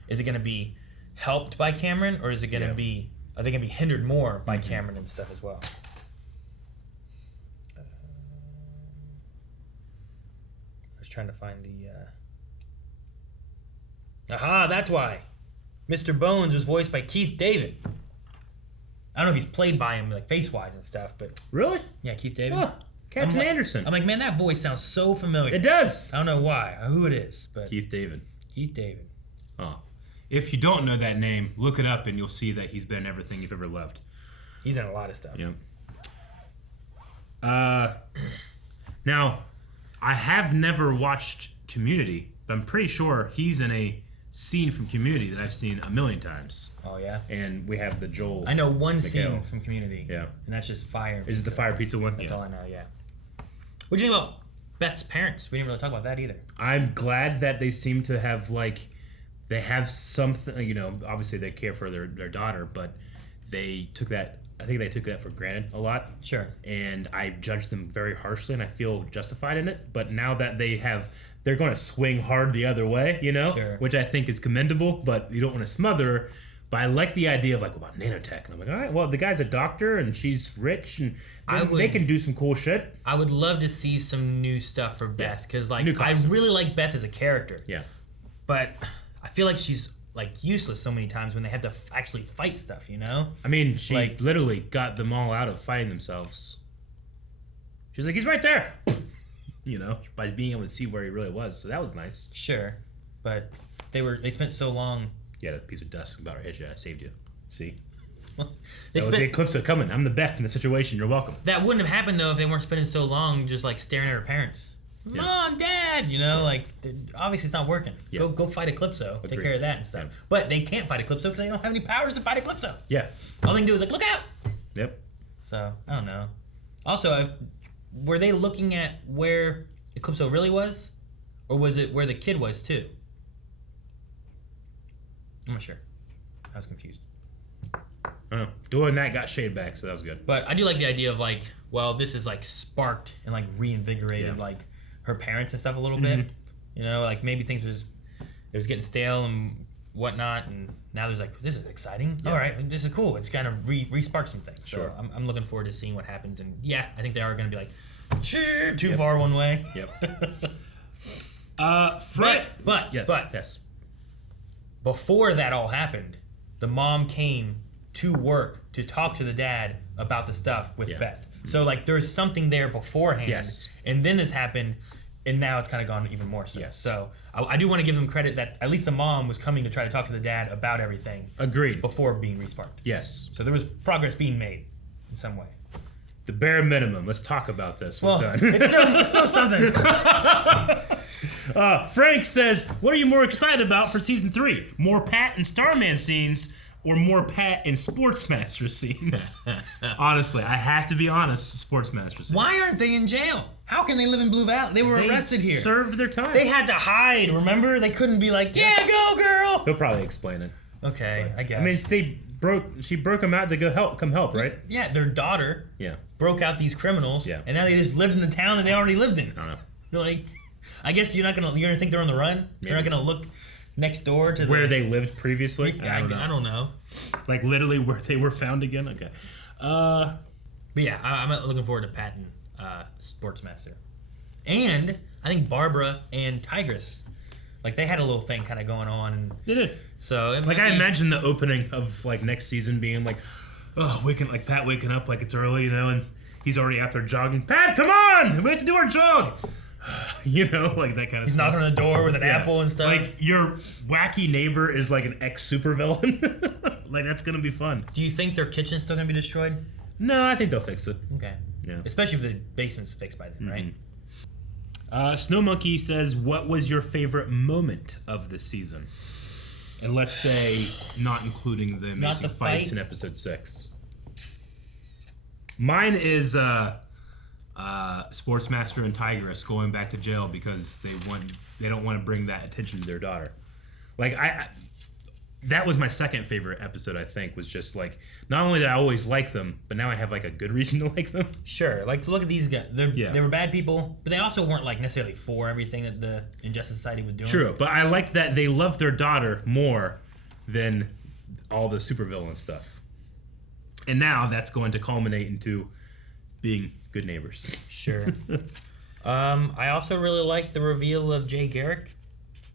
Is it gonna be helped by Cameron or is it gonna be? Are they gonna be hindered more by Cameron and stuff as well? I was trying to find the. Aha, that's why. Mr. Bones was voiced by Keith David. I don't know if he's played by him like face-wise and stuff, but really, yeah, Keith David. Oh, Captain Anderson. I'm like, man, that voice sounds so familiar. It does. I don't know why or who it is, but Keith David. Keith David. Oh, if you don't know that name, look it up and you'll see that he's been in everything you've ever loved. He's in a lot of stuff. Yep. Now, I have never watched Community, but I'm pretty sure he's in a scene from Community that I've seen a million times. Oh yeah. And we have the Joel. I know one Miguel. scene from Community. Yeah. And that's just fire. Is it the fire pizza one? That's all I know. Yeah. What do you think about Beth's parents? We didn't really talk about that either. I'm glad that they seem to have they have something. You know, obviously they care for their daughter, but they took that. I think they took that for granted a lot. Sure. And I judged them very harshly, and I feel justified in it. But now that they're going to swing hard the other way, you know, which I think is commendable. But you don't want to smother her. But I like the idea of like, about nanotech, and I'm like, all right, well, the guy's a doctor, and she's rich, and they can do some cool shit. I would love to see some new stuff for Beth because, like, I really like Beth as a character. Yeah. But I feel like she's like useless so many times when they have to actually fight stuff, you know? I mean, she literally got them all out of fighting themselves. She's like, he's right there. You know, by being able to see where he really was. So that was nice. Sure. But they spent so long. Yeah, that piece of dust about her head. Yeah, I saved you. See? That was the eclipse coming. I'm the Beth in the situation. You're welcome. That wouldn't have happened, though, if they weren't spending so long just, like, staring at her parents. Yeah. Mom, Dad! You know, like, obviously it's not working. Yeah. Go fight Eclipso. Take care of that and stuff. Yeah. But they can't fight Eclipso because they don't have any powers to fight Eclipso. Yeah. All they can do is, like, look out! Yep. So, I don't know. Also, were they looking at where Eclipso really was? Or was it where the kid was, too? I'm not sure. I was confused. I don't know. Doing that got Shade back, so that was good. But I do like the idea of, like, well, this is, like, sparked and, like, reinvigorated, like, her parents and stuff a little bit. You know, like, maybe things it was getting stale and whatnot, and now there's, like, this is exciting. Yeah. All right, this is cool. It's kind of re-sparked some things. Sure. So I'm looking forward to seeing what happens. And, yeah, I think they are going to be, like, too far one way. Yep. But yes. Before that all happened, the mom came to work to talk to the dad about the stuff with Beth. So, like, there's something there beforehand. Yes. And then this happened, and now it's kind of gone even more so. Yes. So, I do want to give them credit that at least the mom was coming to try to talk to the dad about everything. Agreed. Before being resparked. Yes. So, there was progress being made in some way. The bare minimum. Let's talk about this. Well, done. it's still something. Frank says, what are you more excited about for season 3? More Pat and Starman scenes or more Pat in Sportsmaster scenes. Honestly, I have to be honest, Sportsmaster scenes. Why aren't they in jail? How can they live in Blue Valley? They were arrested here. Served their time. They had to hide, remember? They couldn't be like, yeah, go girl! They'll probably explain it. Okay, I guess. I mean, she broke them out to come help, right? Yeah, their daughter broke out these criminals, and now they just lived in the town that they already lived in. I don't know. You're like, I guess you're gonna think they're on the run? Maybe. You're not gonna look next door to where they lived previously? I don't know. Like literally where they were found again? Okay. But yeah, I'm looking forward to Pat and Sportsmaster. And I think Barbara and Tigress, like they had a little thing kind of going on. They did. So I imagine the opening of like next season being like, Pat waking up like it's early, and he's already out there jogging. Pat, come on! We have to do our jog. Like that kind of stuff. He's knocking on the door with an apple and stuff. Like your wacky neighbor is like an ex-supervillain. Like that's gonna be fun. Do you think their kitchen's still gonna be destroyed? No, I think they'll fix it. Okay. Yeah. Especially if the basement's fixed by then, right? Snow Monkey says, "What was your favorite moment of the season?" And let's say not including the amazing fights in episode 6. Mine is Sportsmaster and Tigress going back to jail because they don't want to bring that attention to their daughter. Like that was my second favorite episode. I think was just like not only did I always like them, but now I have like a good reason to like them. Sure, like look at these guys. They were bad people, but they also weren't like necessarily for everything that the Injustice Society was doing. True, but I liked that they loved their daughter more than all the supervillain stuff. And now that's going to culminate into being good neighbors. Sure. I also really liked the reveal of Jay Garrick.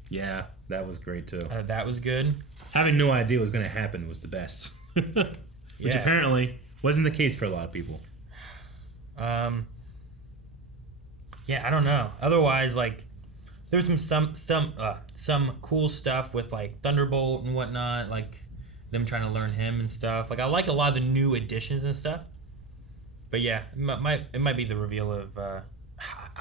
Yeah, that was great too. That was good. Having no idea what was going to happen was the best. Which apparently wasn't the case for a lot of people. Yeah, I don't know. Otherwise, like, there's some cool stuff with like Thunderbolt and whatnot, like them trying to learn him and stuff. Like, I like a lot of the new additions and stuff. But yeah, it might be the reveal of I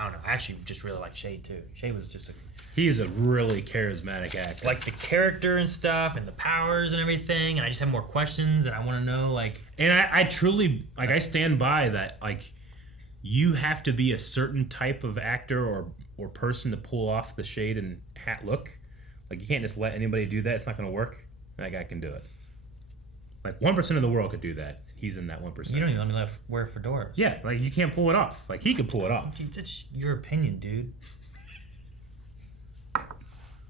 don't know. I actually just really like Shade too. Shade was just he is a really charismatic actor. Like the character and stuff and the powers and everything, and I just have more questions and I want to know like. And I truly like I stand by that like you have to be a certain type of actor or person to pull off the Shade and hat look. Like you can't just let anybody do that. It's not going to work. That guy can do it. Like 1% of the world could do that. He's in that 1%. You don't even let me wear fedoras. Yeah, like you can't pull it off. Like he could pull it off. That's your opinion, dude.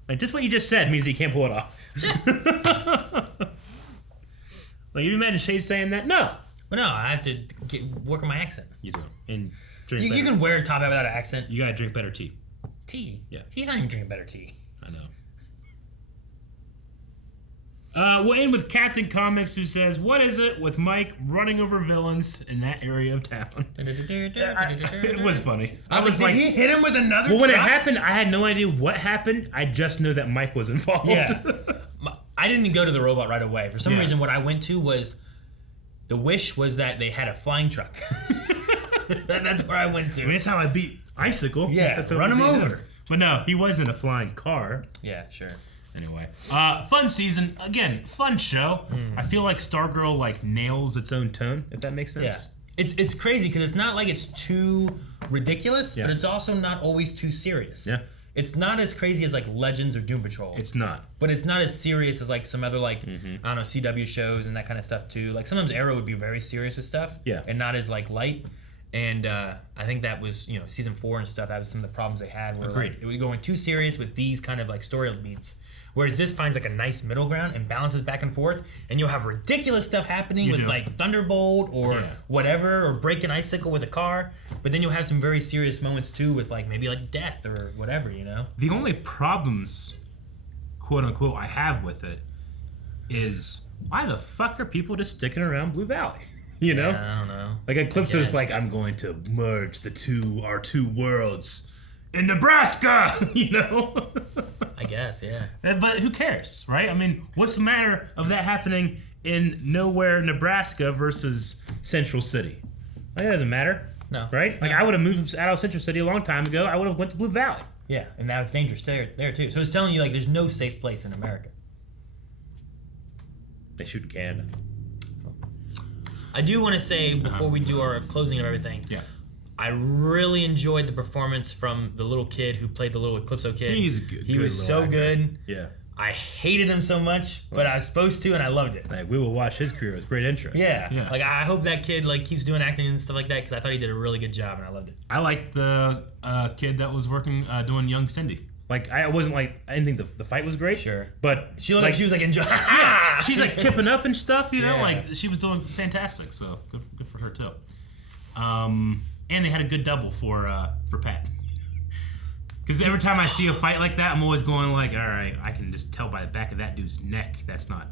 Like just what you just said means he can't pull it off. Like you imagine Shade saying that? No. Well, no, I have to work on my accent. You do. And drink you can wear a top hat without an accent. You gotta drink better tea. Tea? Yeah. He's not even drinking better tea. I know. We'll end with Captain Comics, who says, "What is it with Mike running over villains in that area of town?" It was funny. I was like, did he hit him with another? Well, when it happened, I had no idea what happened. I just know that Mike was involved. Yeah. I didn't go to the robot right away. For some reason, what I went to was the wish was that they had a flying truck. That's where I went to. I mean, that's how I beat Icicle. Yeah, that's run him over. But no, he wasn't a flying car. Yeah, sure. Anyway, fun season. Again, fun show. I feel like Stargirl like nails its own tone, if that makes sense. Yeah. It's crazy because it's not like it's too ridiculous, but it's also not always too serious. Yeah. It's not as crazy as like Legends or Doom Patrol. It's not. But it's not as serious as like some other like, I don't know, CW shows and that kind of stuff too. Like sometimes Arrow would be very serious with stuff. Yeah. And not as like light. And I think that was, season 4 and stuff, that was some of the problems they had. Where, Agreed. Like, it was going too serious with these kind of like story beats. Whereas this finds like a nice middle ground and balances back and forth, and you'll have ridiculous stuff happening with like Thunderbolt or whatever, or breaking Icicle with a car. But then you'll have some very serious moments too with like maybe like death or whatever, The only problems, quote unquote, I have with it is why the fuck are people just sticking around Blue Valley? Yeah, I don't know. Like Eclipso's like, I'm going to merge our two worlds in Nebraska, I guess, yeah. But who cares, right? I mean, what's the matter of that happening in nowhere, Nebraska versus Central City? Like, that doesn't matter. No. Right? Like, I would have moved out of Central City a long time ago. I would have went to Blue Valley. Yeah, and now it's dangerous there too. So it's telling you, like, there's no safe place in America. They shoot in Canada. I do want to say, before we do our closing of everything, I really enjoyed the performance from the little kid who played the little Eclipso kid. He's good. He was so good. Yeah. I hated him so much, but I was supposed to, and I loved it. Like, we will watch his career with great interest. Yeah. Like, I hope that kid keeps doing acting and stuff like that, because I thought he did a really good job, and I loved it. I liked the kid that was working doing young Cindy. Like, I didn't think the fight was great. Sure. But she looked like she was enjoying. Yeah, she's kipping up and stuff, you know, Yeah. she was doing fantastic. So good for her too. And they had a good double for Pat. Because every time I see a fight like that, I'm always going all right, I can just tell by the back of that dude's neck that's not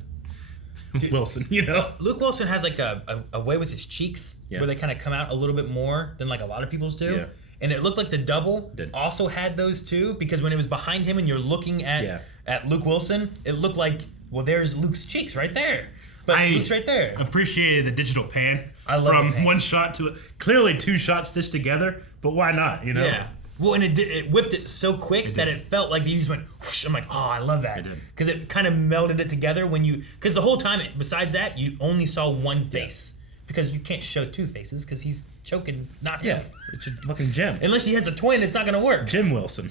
Wilson, you know. Luke Wilson has a way with his cheeks where they kind of come out a little bit more than a lot of people's do. Yeah. And it looked like the double also had those too, because when it was behind him and you're looking at Luke Wilson, it looked like, well, there's Luke's cheeks right there. But Luke's right there. Appreciated the digital pan. I love from the pan. one shot to clearly two shots stitched together, but why not, you know? Yeah. Well, and it whipped it so quick that it felt like you just went whoosh. I'm like, oh, I love that. It did. Because it kind of melded it together because the whole time, besides that, you only saw one face. Because you can't show two faces because he's choking, not him. It's a fucking Jim. Unless he has a twin, it's not going to work. Jim Wilson.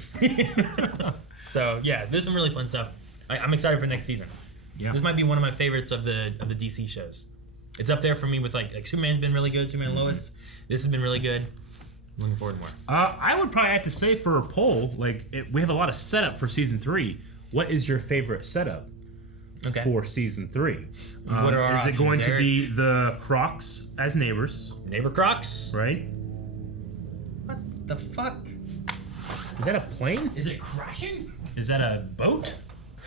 So, yeah, there's some really fun stuff. I'm excited for next season. Yeah. This might be one of my favorites of the DC shows. It's up there for me with like Superman's been really good, Superman and Lois. This has been really good. Looking forward to more. I would probably have to say for a poll, we have a lot of setup for season 3. What is your favorite setup for season 3? What are our Is it options, going Eric? to be the Crocs as neighbors? Neighbor Crocs? Right? What the fuck? Is that a plane? Is it crashing? Is that a boat?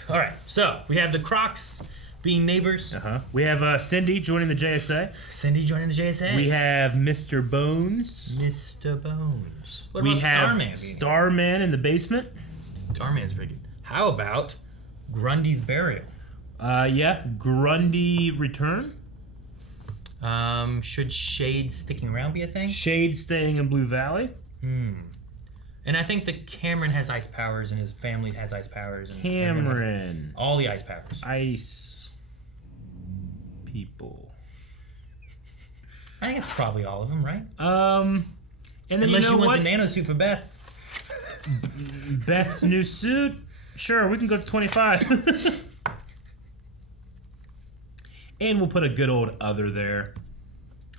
All right, so we have the Crocs being neighbors. We have Cindy joining the JSA. Cindy joining the JSA. We have Mr. Bones. Mr. Bones. What we about have Starman? Starman in the basement. Starman's pretty good. How about Grundy's Burial? Grundy return. Should Shade sticking around be a thing? Shade staying in Blue Valley. And I think that Cameron has ice powers and his family has ice powers. And Cameron. All the ice powers. Ice people. I think it's probably all of them, right? And then unless you know want the nano suit for Beth. Beth's new suit? Sure, we can go to 25. And we'll put a good old other there.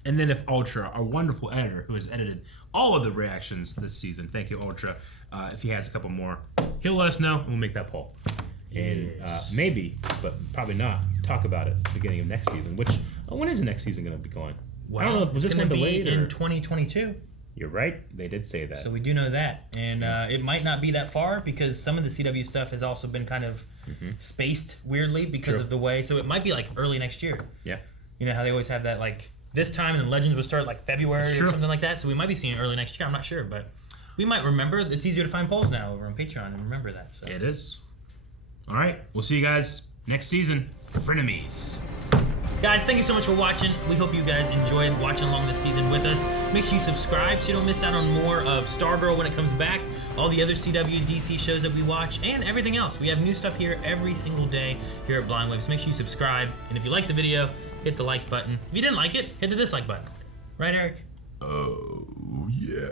And then if Ultra, our wonderful editor who has edited all of the reactions this season, thank you, Ultra, if he has a couple more, he'll let us know and we'll make that poll. And maybe, but probably not, talk about it at the beginning of next season, which, when is the next season going to be going? Well, I don't know, was this one delayed? In 2022. You're right, they did say that. So we do know that. And it might not be that far because some of the CW stuff has also been kind of spaced weirdly because of the way. So it might be early next year. Yeah. You know how they always have that this time and Legends would start February or something like that. So we might be seeing it early next year. I'm not sure, but we might remember. It's easier to find polls now over on Patreon and remember that. So. It is. All right, we'll see you guys next season. Frenemies. Guys, thank you so much for watching. We hope you guys enjoyed watching along this season with us. Make sure you subscribe so you don't miss out on more of Stargirl when it comes back, all the other CW DC shows that we watch, and everything else. We have new stuff here every single day here at Blind Waves. Make sure you subscribe, and if you like the video, hit the like button. If you didn't like it, hit the dislike button. Right, Eric? Oh, yeah.